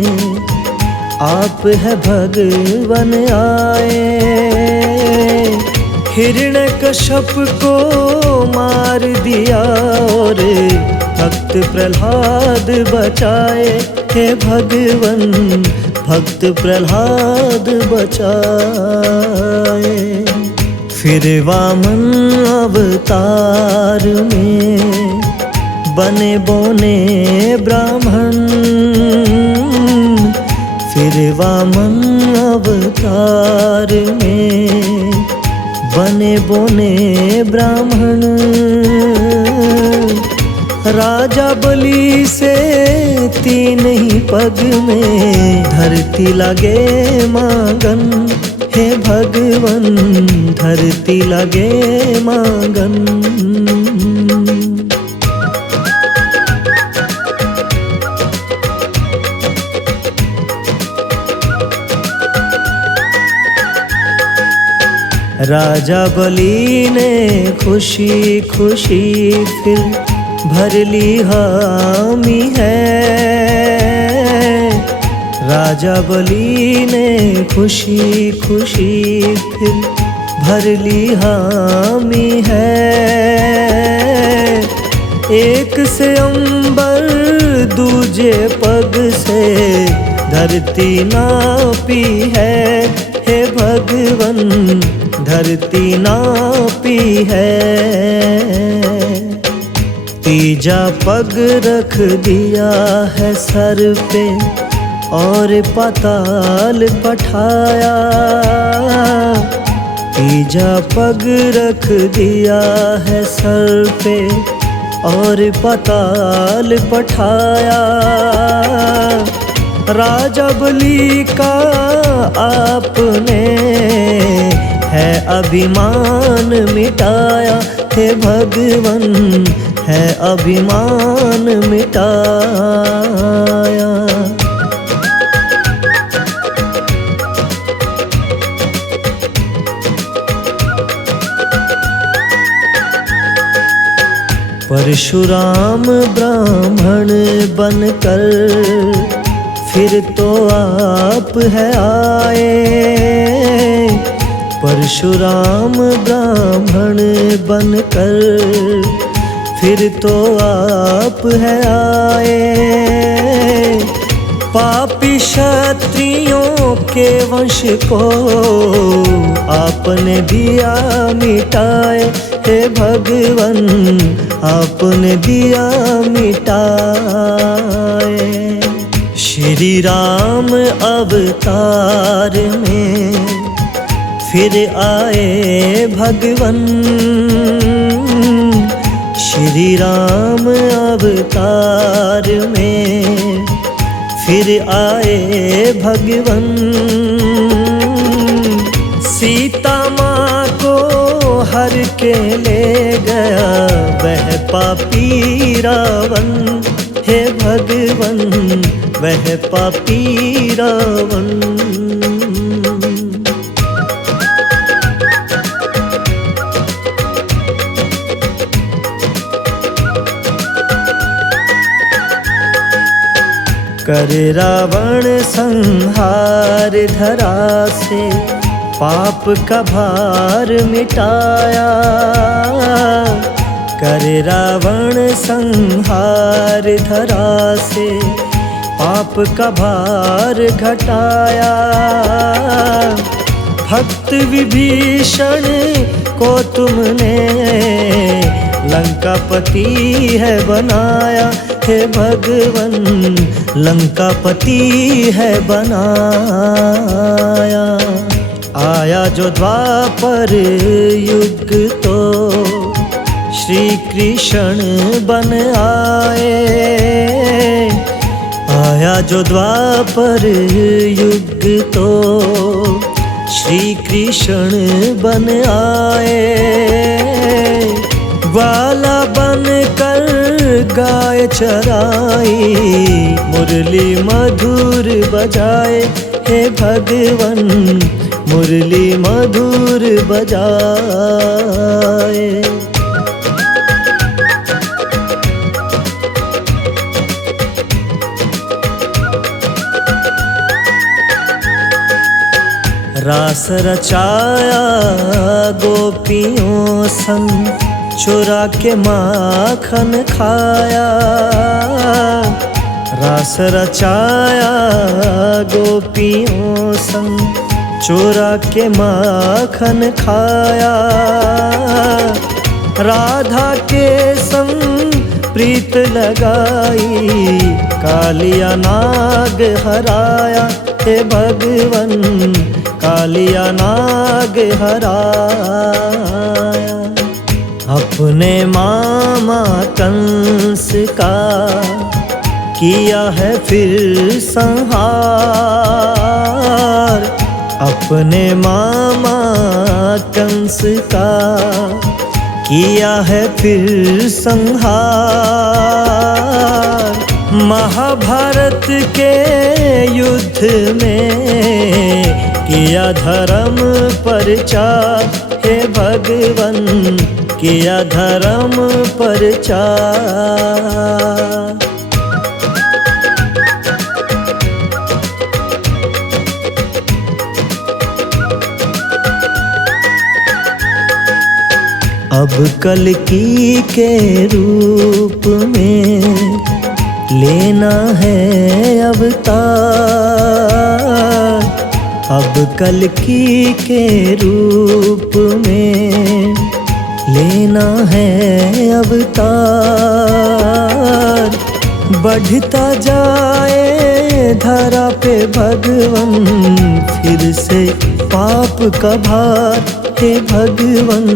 आप है भगवन आए। हिरण्यकश्यप को मार दिया और भक्त प्रहलाद बचाए हे भगवन, भक्त प्रहलाद बचाए। फिर वामन अवतार में बने बोने ब्राह्मण। फिर वामन अवतार में बने बोने ब्राह्मण। राजा बलि से 3 ही पग में धरती लगे मांगन हे भगवन, धरती लगे मांगन। राजा बलि ने खुशी खुशी फिर भर ली हामी है। राजा बलि ने खुशी खुशी फिर भर ली हामी है। एक से अंबर दूजे पग से धरती नापी है हे भगवन, धरती नापी है। तीजा पग रख दिया है सर पे और पाताल पठाया। तीजा पग रख दिया है सर पे और पाताल पठाया। राजा बलि का आपने है अभिमान मिटाया हे भगवन, है अभिमान मिटाया। परशुराम ब्राह्मण बनकर फिर तो आप है आए। परशुराम ब्राह्मण बनकर फिर तो आप है आए। पापी क्षत्रियों के वंश को आपने दिया मिटाए हे भगवन, आपने दिया मिटाए। श्री राम अवतार में फिर आए भगवन। श्री राम अवतार में फिर आए भगवन। सीता माँ को हर के ले गया वह पापी रावण हे भगवन, वह पापी रावण। कर रावण संहार धरा से पाप का भार मिटाया। कर रावण संहार धरा से पाप का भार घटाया। भक्त विभीषण को तुमने लंकापति है बनाया। हे भगवन लंकापति है बनाया। आया जो द्वापर युग तो श्री कृष्ण बन आए। आया जो द्वापर युग तो श्री कृष्ण बन आए। ग्वाला बन कर गाय चराई, मुरली मधुर बजाए। हे भगवन मुरली मधुर बजाए। रास रचाया गोपियों संग, चुरा के माखन खाया। रास रचाया गोपियों संग, चुरा के माखन खाया। राधा के संग प्रीत लगाई, कालिया नाग हराया। हे भगवन कालिया नाग हराया। अपने मामा कंस का किया है फिर संहार। अपने मामा कंस का किया है फिर संहार। महाभारत के युद्ध में किया धर्म प्रचार। हे भगवन किया धर्म प्रचार। अब कल्कि के रूप में लेना है अवतार। अब कल्कि के रूप में लेना है अवतार। बढ़ता जाए धरा पे भगवन फिर से पाप का भार। हे भगवन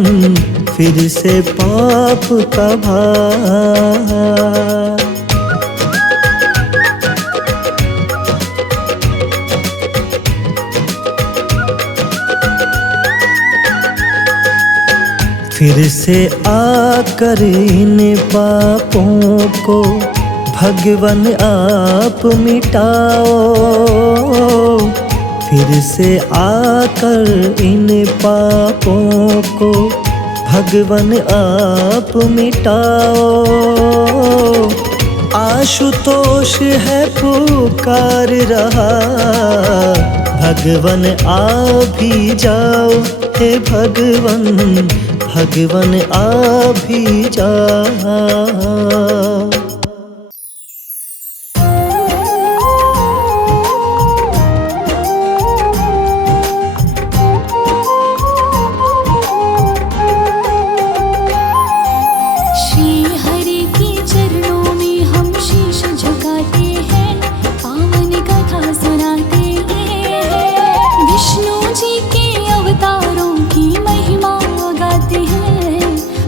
फिर से पाप का भार। फिर से आकर इन पापों को भगवन आप मिटाओ। फिर से आकर इन पापों को भगवन आप मिटाओ। आशुतोष है पुकार रहा, भगवन आ भी जाओ। हे भगवन भगवन आ भी जाओ।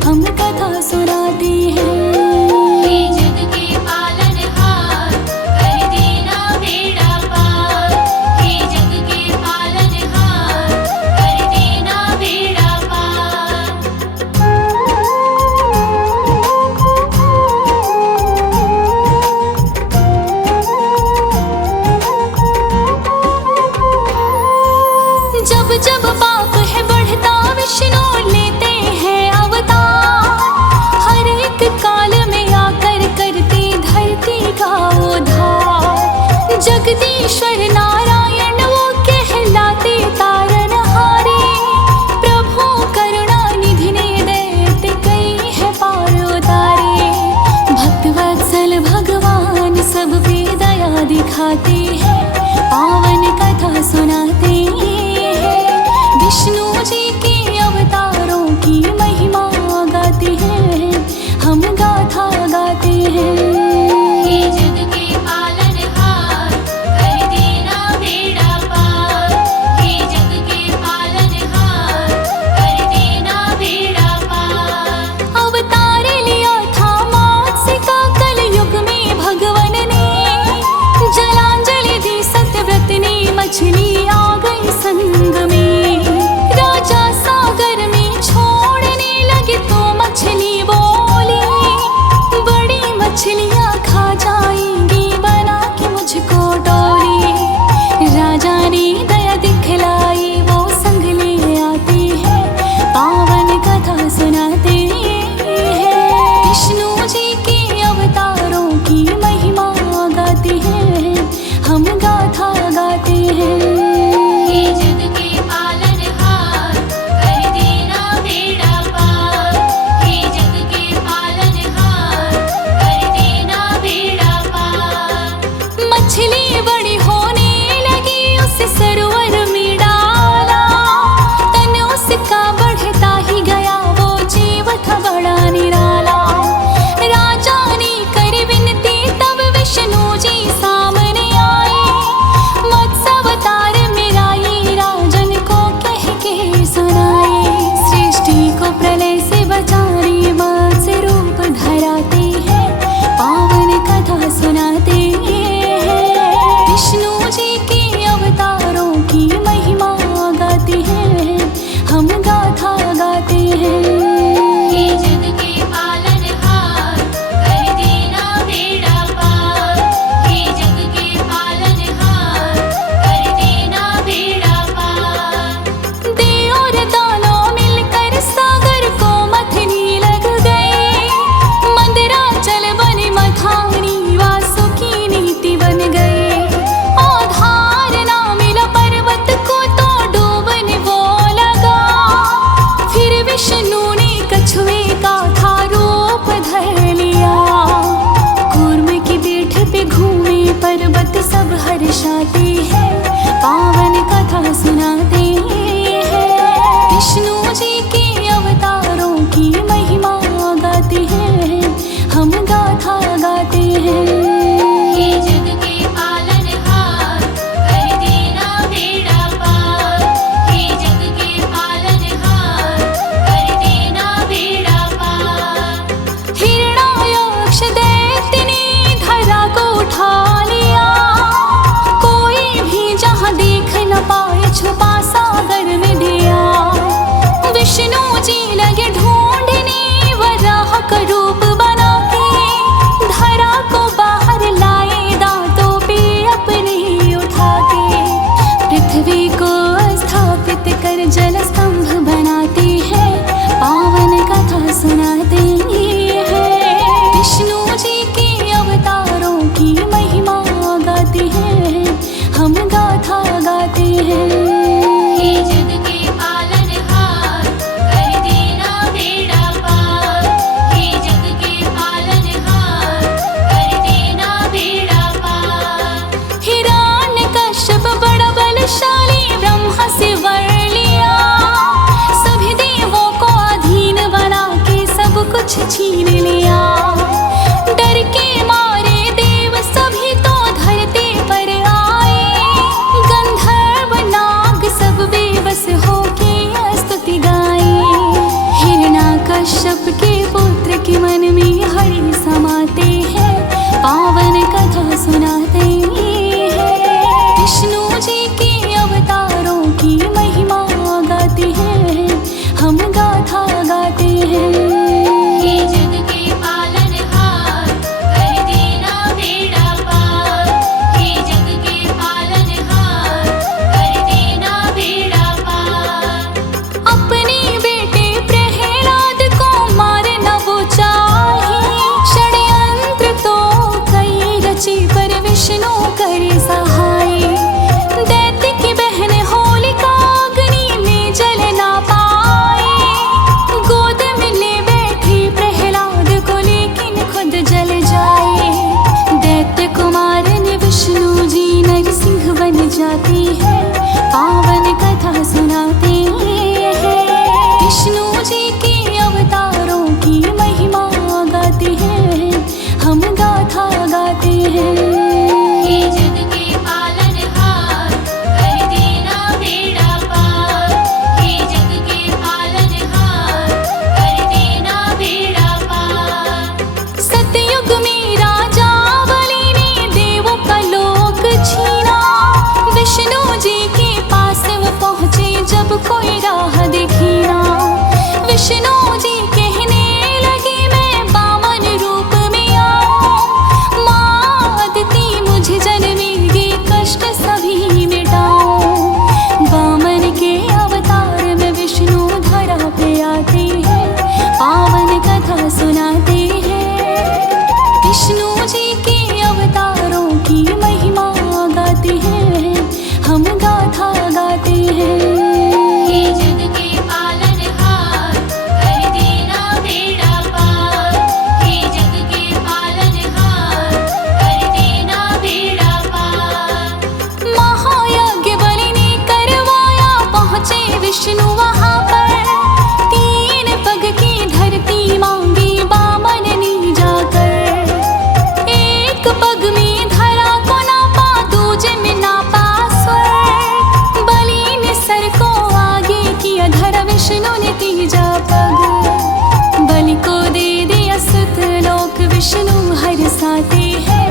हम कथा सुनाते हैं। कश्यप के पुत्र के मन में हरि समाते हैं, पावन कथा सुनाते हैं। विष्णु जी के अवतारों की महिमा गाते हैं, हम गाथा गाते हैं। हे जग के पालनहार, कर देना बेड़ा पार। हे जग के पालनहार, कर देना बेड़ा पार। अपने बेटे प्रहलाद को मारना वो चाहे, षड्यंत्र तो कई रचे पर विष्णु करे सहाय। दैत्य की बहन होलिका अग्नि में जल ना पाए, गोद में ले बैठे प्रहलाद को लेकिन खुद जल जाए। दैत्य कुमार ने विष्णु जी नरसिंह बन जाते हैं, पावन कथा सुनाते हैं। विष्णु जी के अवतारों की महिमा गाते हैं, हम गाथा गाते हैं। हे जग के पालनहार, कर देना बेड़ा पार। हे जग के पालनहार, कर देना बेड़ा पार। सतयुग में राजा बलि ने देवों का लोक छीना, विष्णु जी के पास वो पहुँचे जब कोई राह देखी ना। विष्णु जी कहने लगे मैं बामन रूप में आऊं, माँ अदिति मुझे जन्मेंगे कष्ट सभी मिटाऊं। बामन के अवतार में विष्णु धरा पे आते हैं, पावन कथा सुनाते हैं। विष्णु जी के अवतारों की महिमा गाते हैं, हम गाथा गाते हैं। हे जग के पालनहार, कर देना बेड़ा पार। हे जग के पालनहार, कर देना बेड़ा पार। महायज्ञ बलि ने करवाया, पहुँचे विष्णु वहाँ पर। 3 पग की धरती मांगी बामन ने जाकर, एक पग में धरा को नापा, दूजे में नापा स्वर। बलि ने सर को आगे किया धरा, विष्णु ने तीजा पग। बलि को दे दिया सुत लोक, विष्णु हरसाते हैं,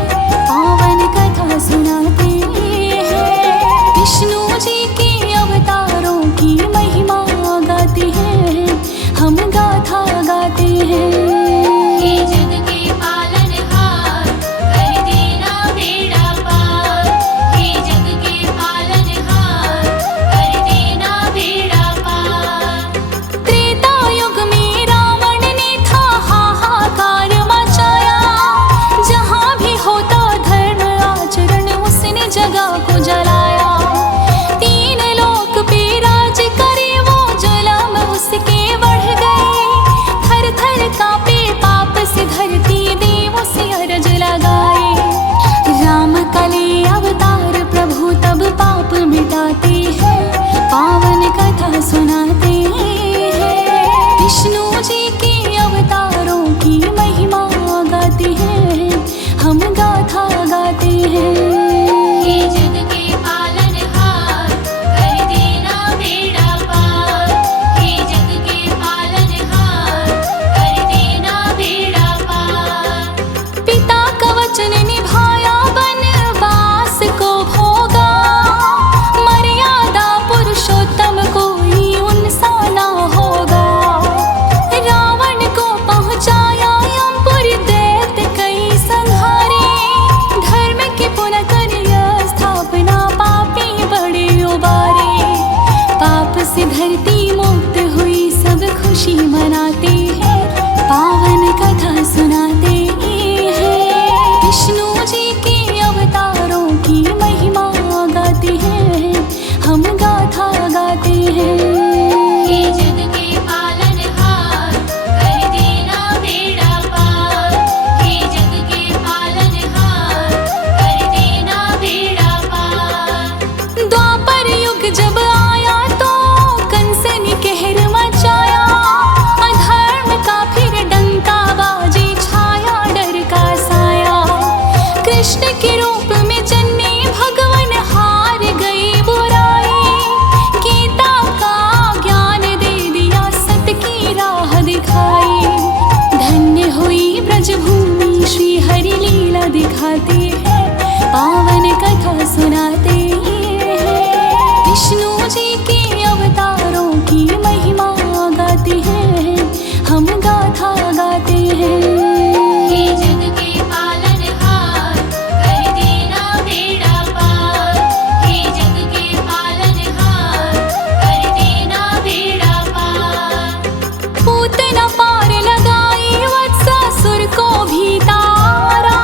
पावन कथा सुनाते हैं। विष्णु जी के अवतारों की महिमा गाते हैं, हम गाथा गाते हैं। हे जग के पालनहार, कर देना बेड़ा पार। हे जग के पालनहार, कर देना बेड़ा पार। त्रेता युग दिखाई। धन्य हुई ब्रजभूमि श्री हरि लीला दिखाते हैं, पावन कथा सुनाते हैं। विष्णु जी के अवतारों की महिमा गाते हैं, हम गाथा गाते हैं। हे जग के पालनहार, कर देना बेड़ा पार। हे जग के पालनहार, कर देना बेड़ा पार। पूतना पार लगाई वत्सासुर को भी तारा।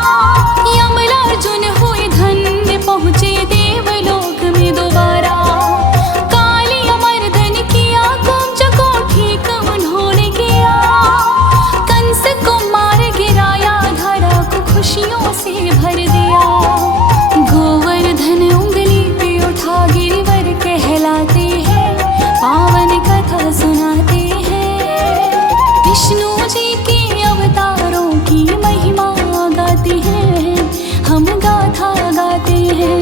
यमलार्जुन हुए धन्य, पहुँचे देवलोक में दोबारा। काली अमर्दन किया, कुब्ज को ठीक उन्होंने किया। कंस को मार गिराया, धरा को खुशियों से भर दिया। गोवर्धन उंगली पे उठा गिरिवर कहलाते हैं, पावन कथा सुनाते हैं। विष्णु जी के अवतारों की महिमा गाते हैं, हम गाथा गाते हैं।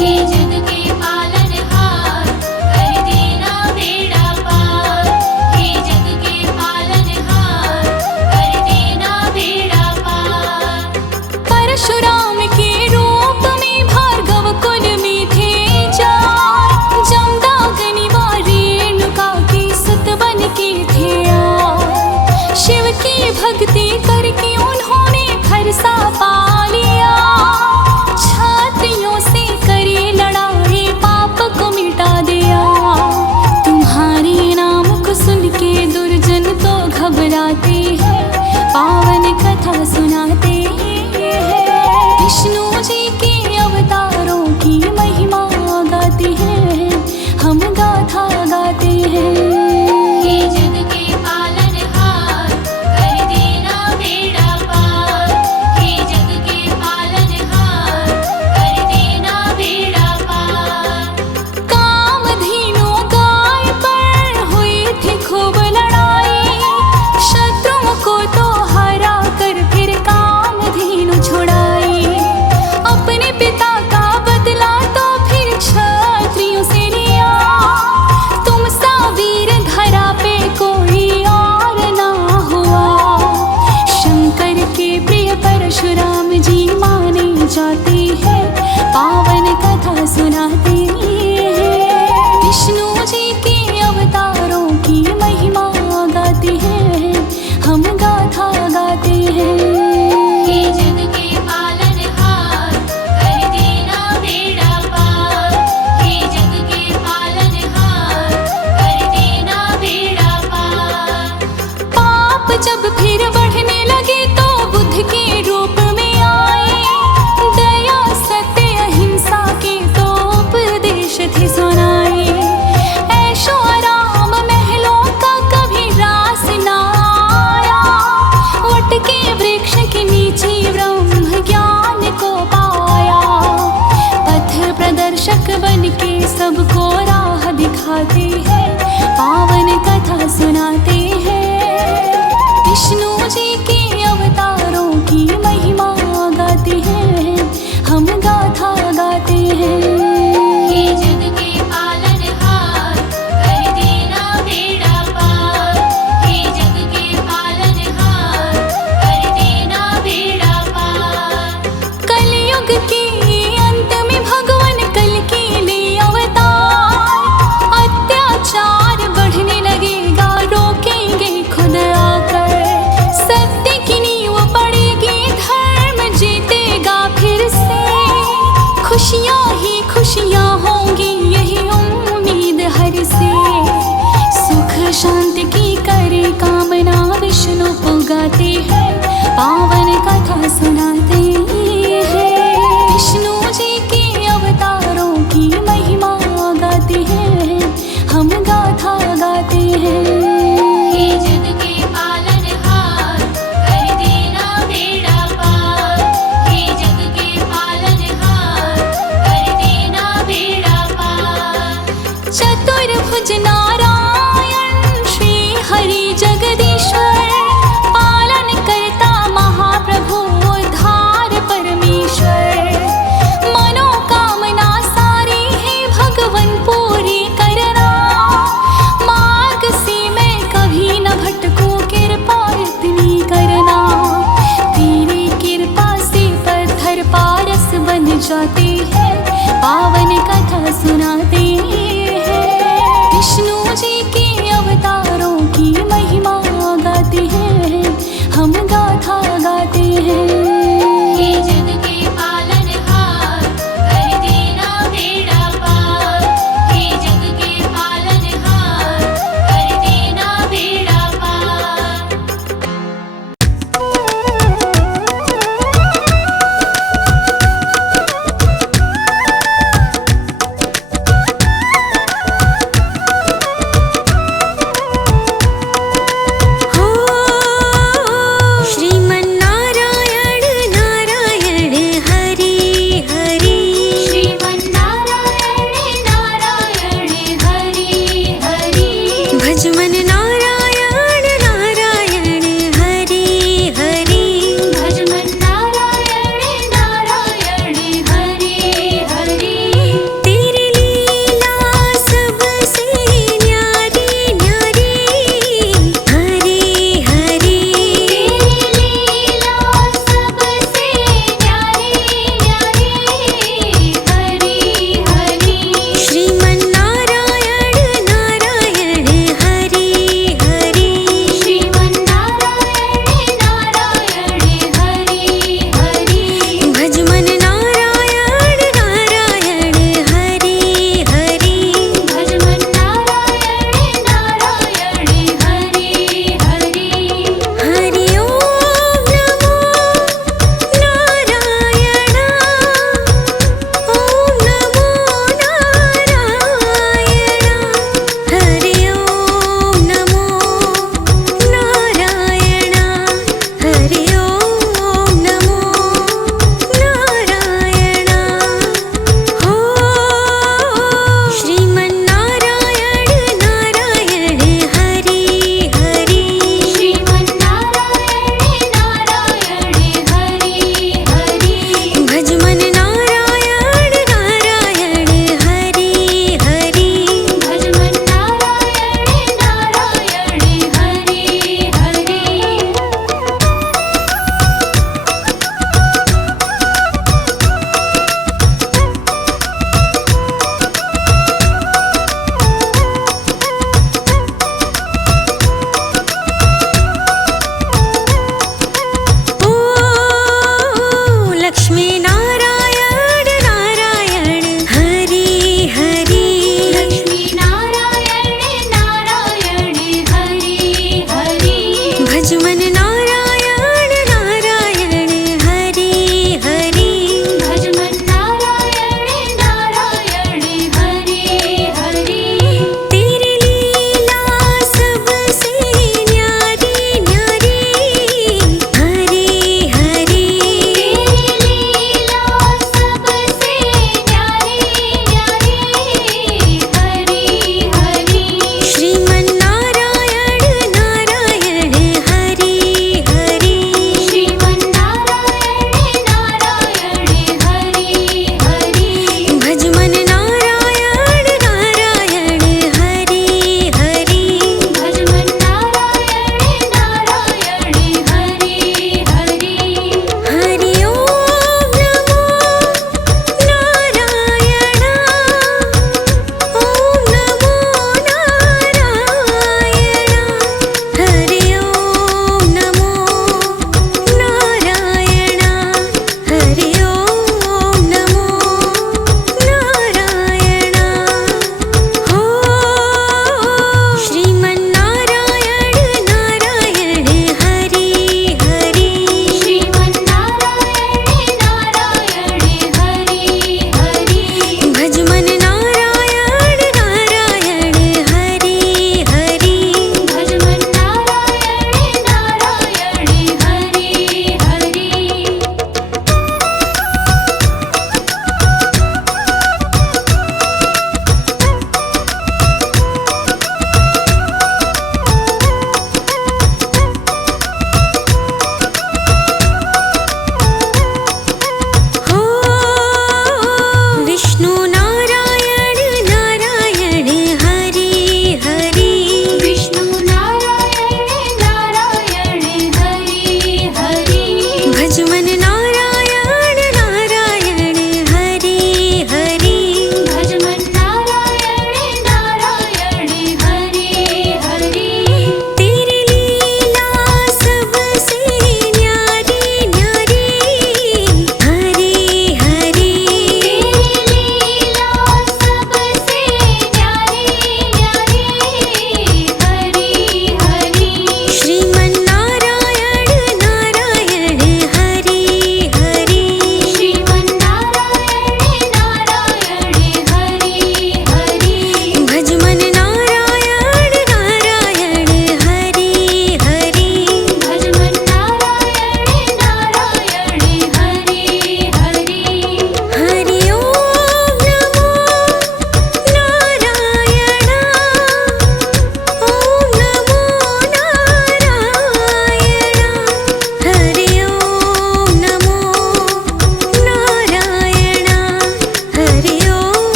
हे जग के पालनहार, कर देना बेड़ा पार। हे जग के पालनहार, कर देना बेड़ा पार। परशुराम के रूप में भार्गव कुल में थे चार। जमदग्नि व रेणुका के सुत बन के थे यार। शिव की भक्ति करके उन्होंने फरसा पा लिया। छातियों से करे लड़ाई, पाप को मिटा दिया। तुम्हारे नाम को सुन के दुर्जन तो घबराते हैं, पावन कथा सुनाते हैं। विष्णु जी के अवतारों की महिमा गाते हैं, हम गाथा गाते हैं। हे जग के पालनहार, कर देना बेड़ा पार। हे जग के पालनहार, कर देना बेड़ा पार। कामधेनु गाय पर हुई थी खूब लड़ाई। शत्रुओं को तो हरा कर फिर कामधेनु छुड़ाई। अपने पिता का बदला तो फिर क्षत्रियों से लिया। तुम सा वीर धरा पे कोई और ना हुआ। शंकर के प्रिय परशुराम जी माने जाते हैं, पावन कथा सुनाते हैं। विष्णु जी के अवतारों की महिमा गाते हैं, हम गाथा गाते हैं। हे जग के पालनहार, कर देना बेड़ा पार। हे जग के पालनहार, कर देना बेड़ा पार। पाप जब फिर बढ़ने लगे तो बुद्ध के रूप में आए। दया सत्य अहिंसा के तो उपदेश थे सुनाए। ऐशो आराम महलों का कभी रास ना आया। वट के वृक्ष के नीचे ब्रह्म ज्ञान को पाया। पथ प्रदर्शक बन के सबको राह दिखाते हैं, पावन कथा सुनाते हैं। विष्णु जी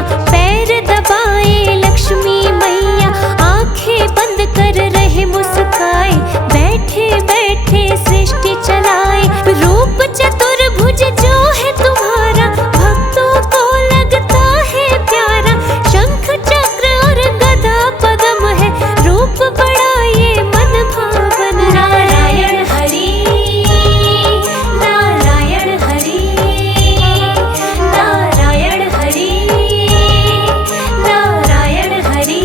मैया, पैर दबाए लक्ष्मी मैया, आंखें बंद कर रहे मुस्काए, बैठे बैठे सृष्टि चलाए। रूप चतुर्भुज जो है तुम्हारा, भक्तों को लगता है प्यारा। शंख चक्र और गदा पद्म है, रूप बड़ा ये मन भावन। नारायण हरि, नारायण हरि, नारायण हरि, नारायण हरि।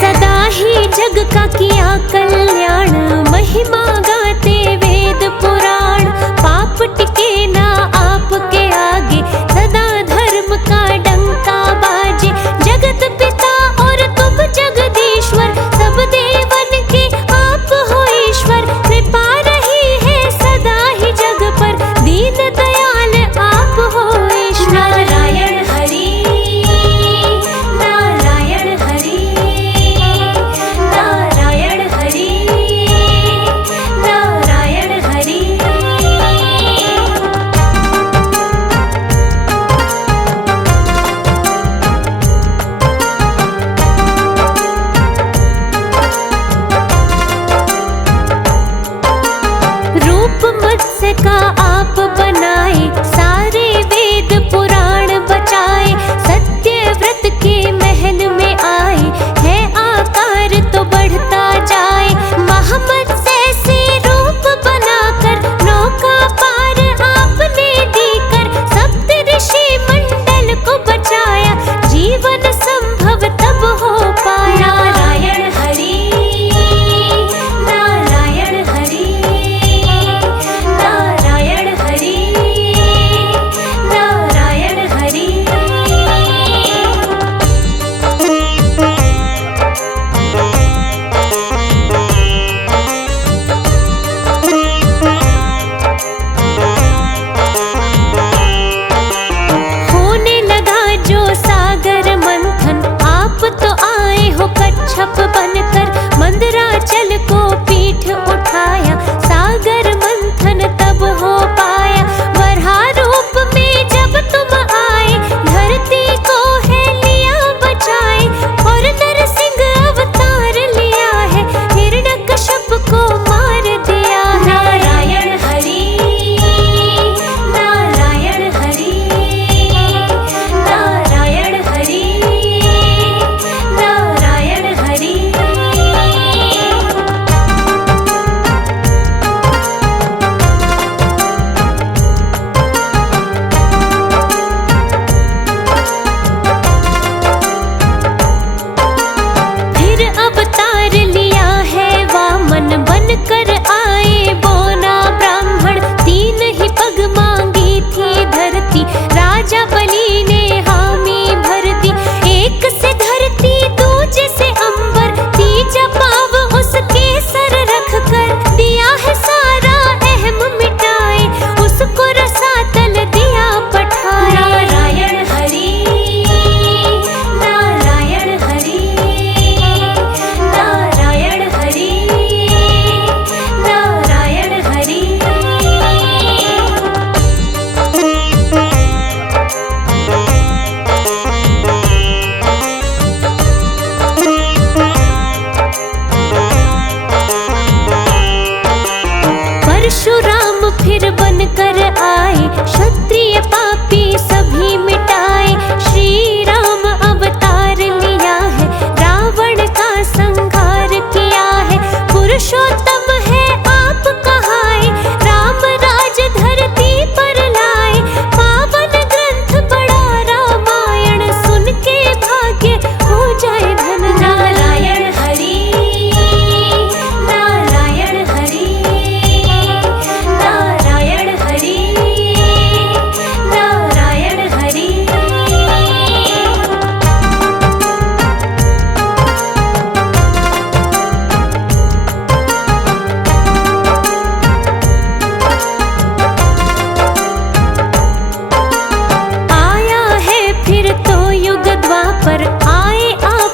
सदा ही जग का किया कल्याण, महिमा गाते वेद पुराण। पाप टिके ना आपके आगे, सदा धर्म का डंका बाजे। जगत पिता और तुम जगदीश्वर, सब देवन के आप हो ईश्वर। कृपा रही है सदा ही जग पर, दीन दयाल आप हो ईश्वर। नारायण हरि, नारायण हरि, नारायण हरि,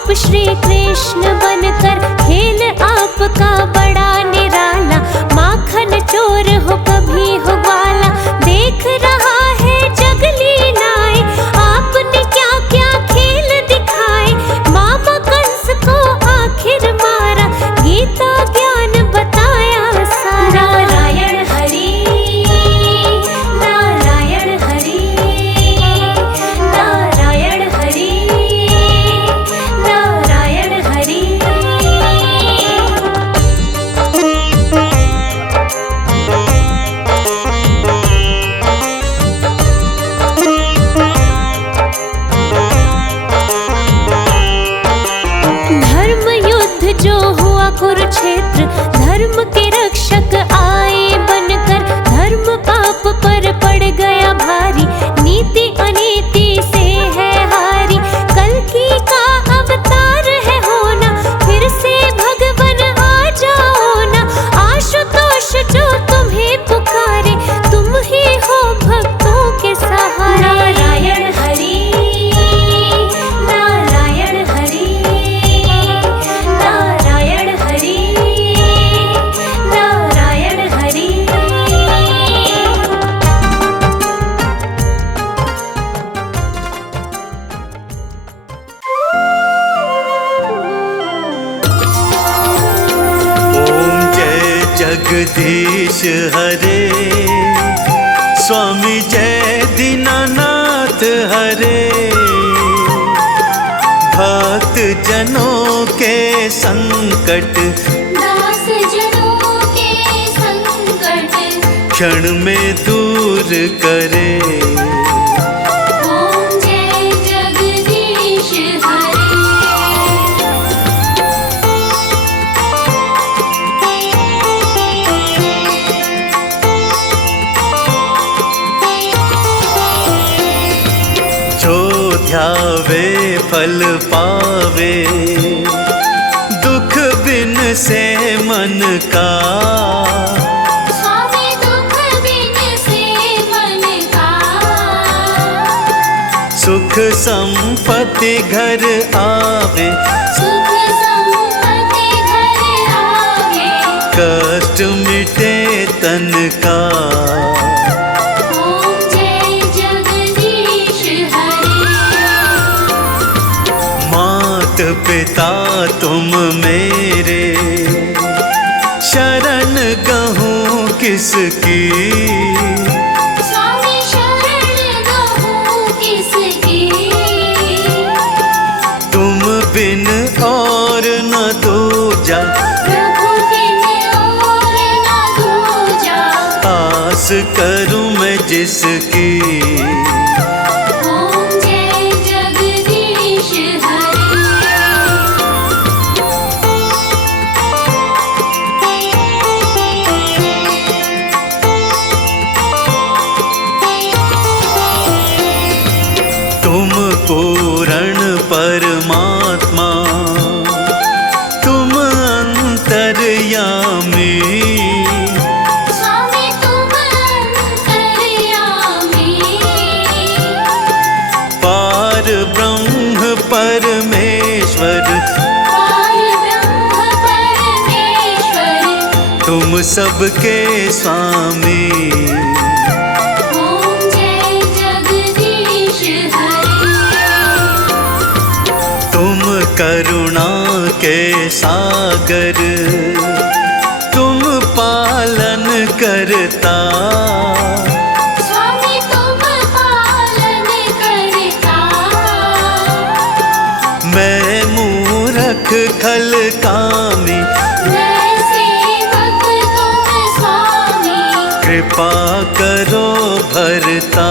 आप श्री कृष्ण बनकर खेल आपका बड़ा निराला। माखन चोर हो कभी हो ग्वाला, देख रहा है जग लीलाएं। आपने क्या क्या खेल दिखाए, मामा कंस को आखिर मारा। गीता ज्ञान बताया सारा। नारायण हरि, नारायण हरि, नारायण हरि, नारायण हरि। धर्म युद्ध जो हुआ कुरुक्षेत्र, धर्म के रक्षक आए बनकर। धर्म पाप पर पड़ गया भारी, नीति अनीति से है हारी। कल्कि का अवतार है होना, फिर से भगवन आ जाओ ना। आशुतोष जो तुम्हें पुकारे, तुम ही हो भक्तों के सहारे। नारायण हरि, नारायण हरि, नारायण हरि, नारायण हरि। ओम जय जगदीश हरे, स्वामी जय दीनानाथ हरे। भक्त जनों के संकट, दास जनों के संकट, क्षण में दूर करे। ओम जय जगदीश हरे। जो ध्यावे फल पावे, दुख बिन से मन का। स्वामी दुख बिन से मन का, सुख संपत्ति घर आवे, सुख संपत्ति घर आवे। कष्ट मिटे तन का। ओम जय जगदीश हरे। मात पिता तुम मेरे, शरण गहूँ किसकी। स्वामी शरण गहूँ किसकी, तुम बिन और न दूजा, प्रभु बिन और न दूजा। आस करूँ मैं जिसकी। ओम जय जगदीश हरे। तुम पूर्ण परमात्मा, तुम अंतर्यामी। स्वामी तुम अंतर्यामी, पार ब्रह्म परमेश्वर, पार ब्रह्म परमेश्वर। तुम सबके स्वामी। ओम जय जगदीश हरे। तुम करुणा के सागर, तुम पालन करता। स्वामी तुम पालन करता, मैं मूरख खल कामी, मैं सेवक तुम स्वामी। कृपा करो भरता।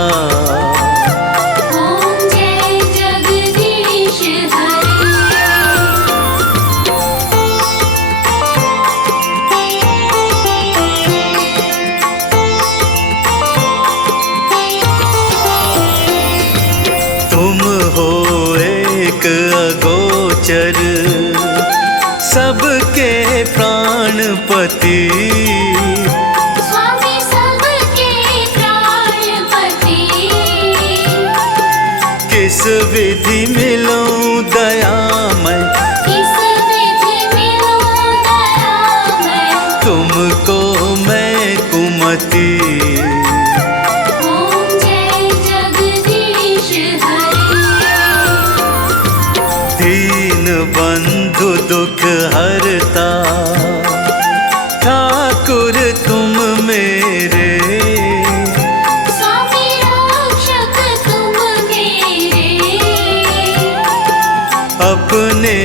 ओम जय जगदीश हरे। तुम हो एक अगोचर, सबके प्राणपति। स्वामी सबके प्राणपति, किस विधि मिलूं दयामय, बंधु दुख हरता, ठाकुर तुम मेरे, स्वामी रक्षक तुम मेरे, अपने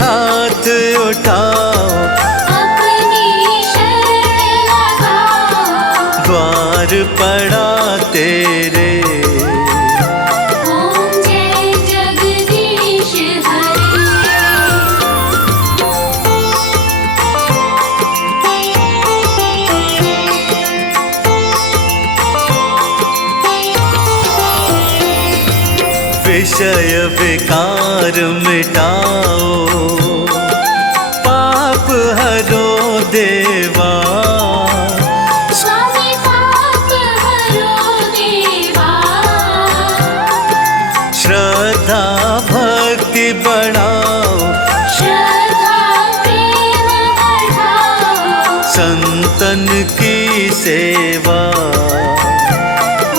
हाथ उठाओ, अपनी शरण लगाओ, द्वार पड़ा तेरे। ओम जय जगदीश हरे। विषय विकार मिटाओ, पाप हरो देवा, स्वामी पाप हरो देवा, श्रद्धा भक्ति बढ़ाओ, श्रद्धा प्रेम बढ़ाओ, संतन की सेवा।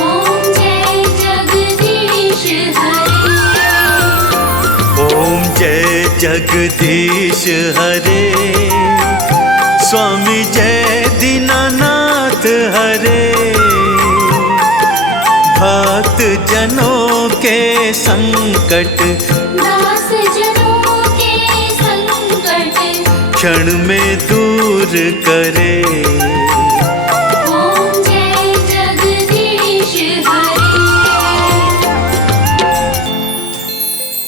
ओम जय जगदीश हरे। ओम जय जगदीश हरे, स्वामी जय दीनानाथ हरे। भक्त जनों के संकट, दास जनों के संकट, क्षण में दूर करे।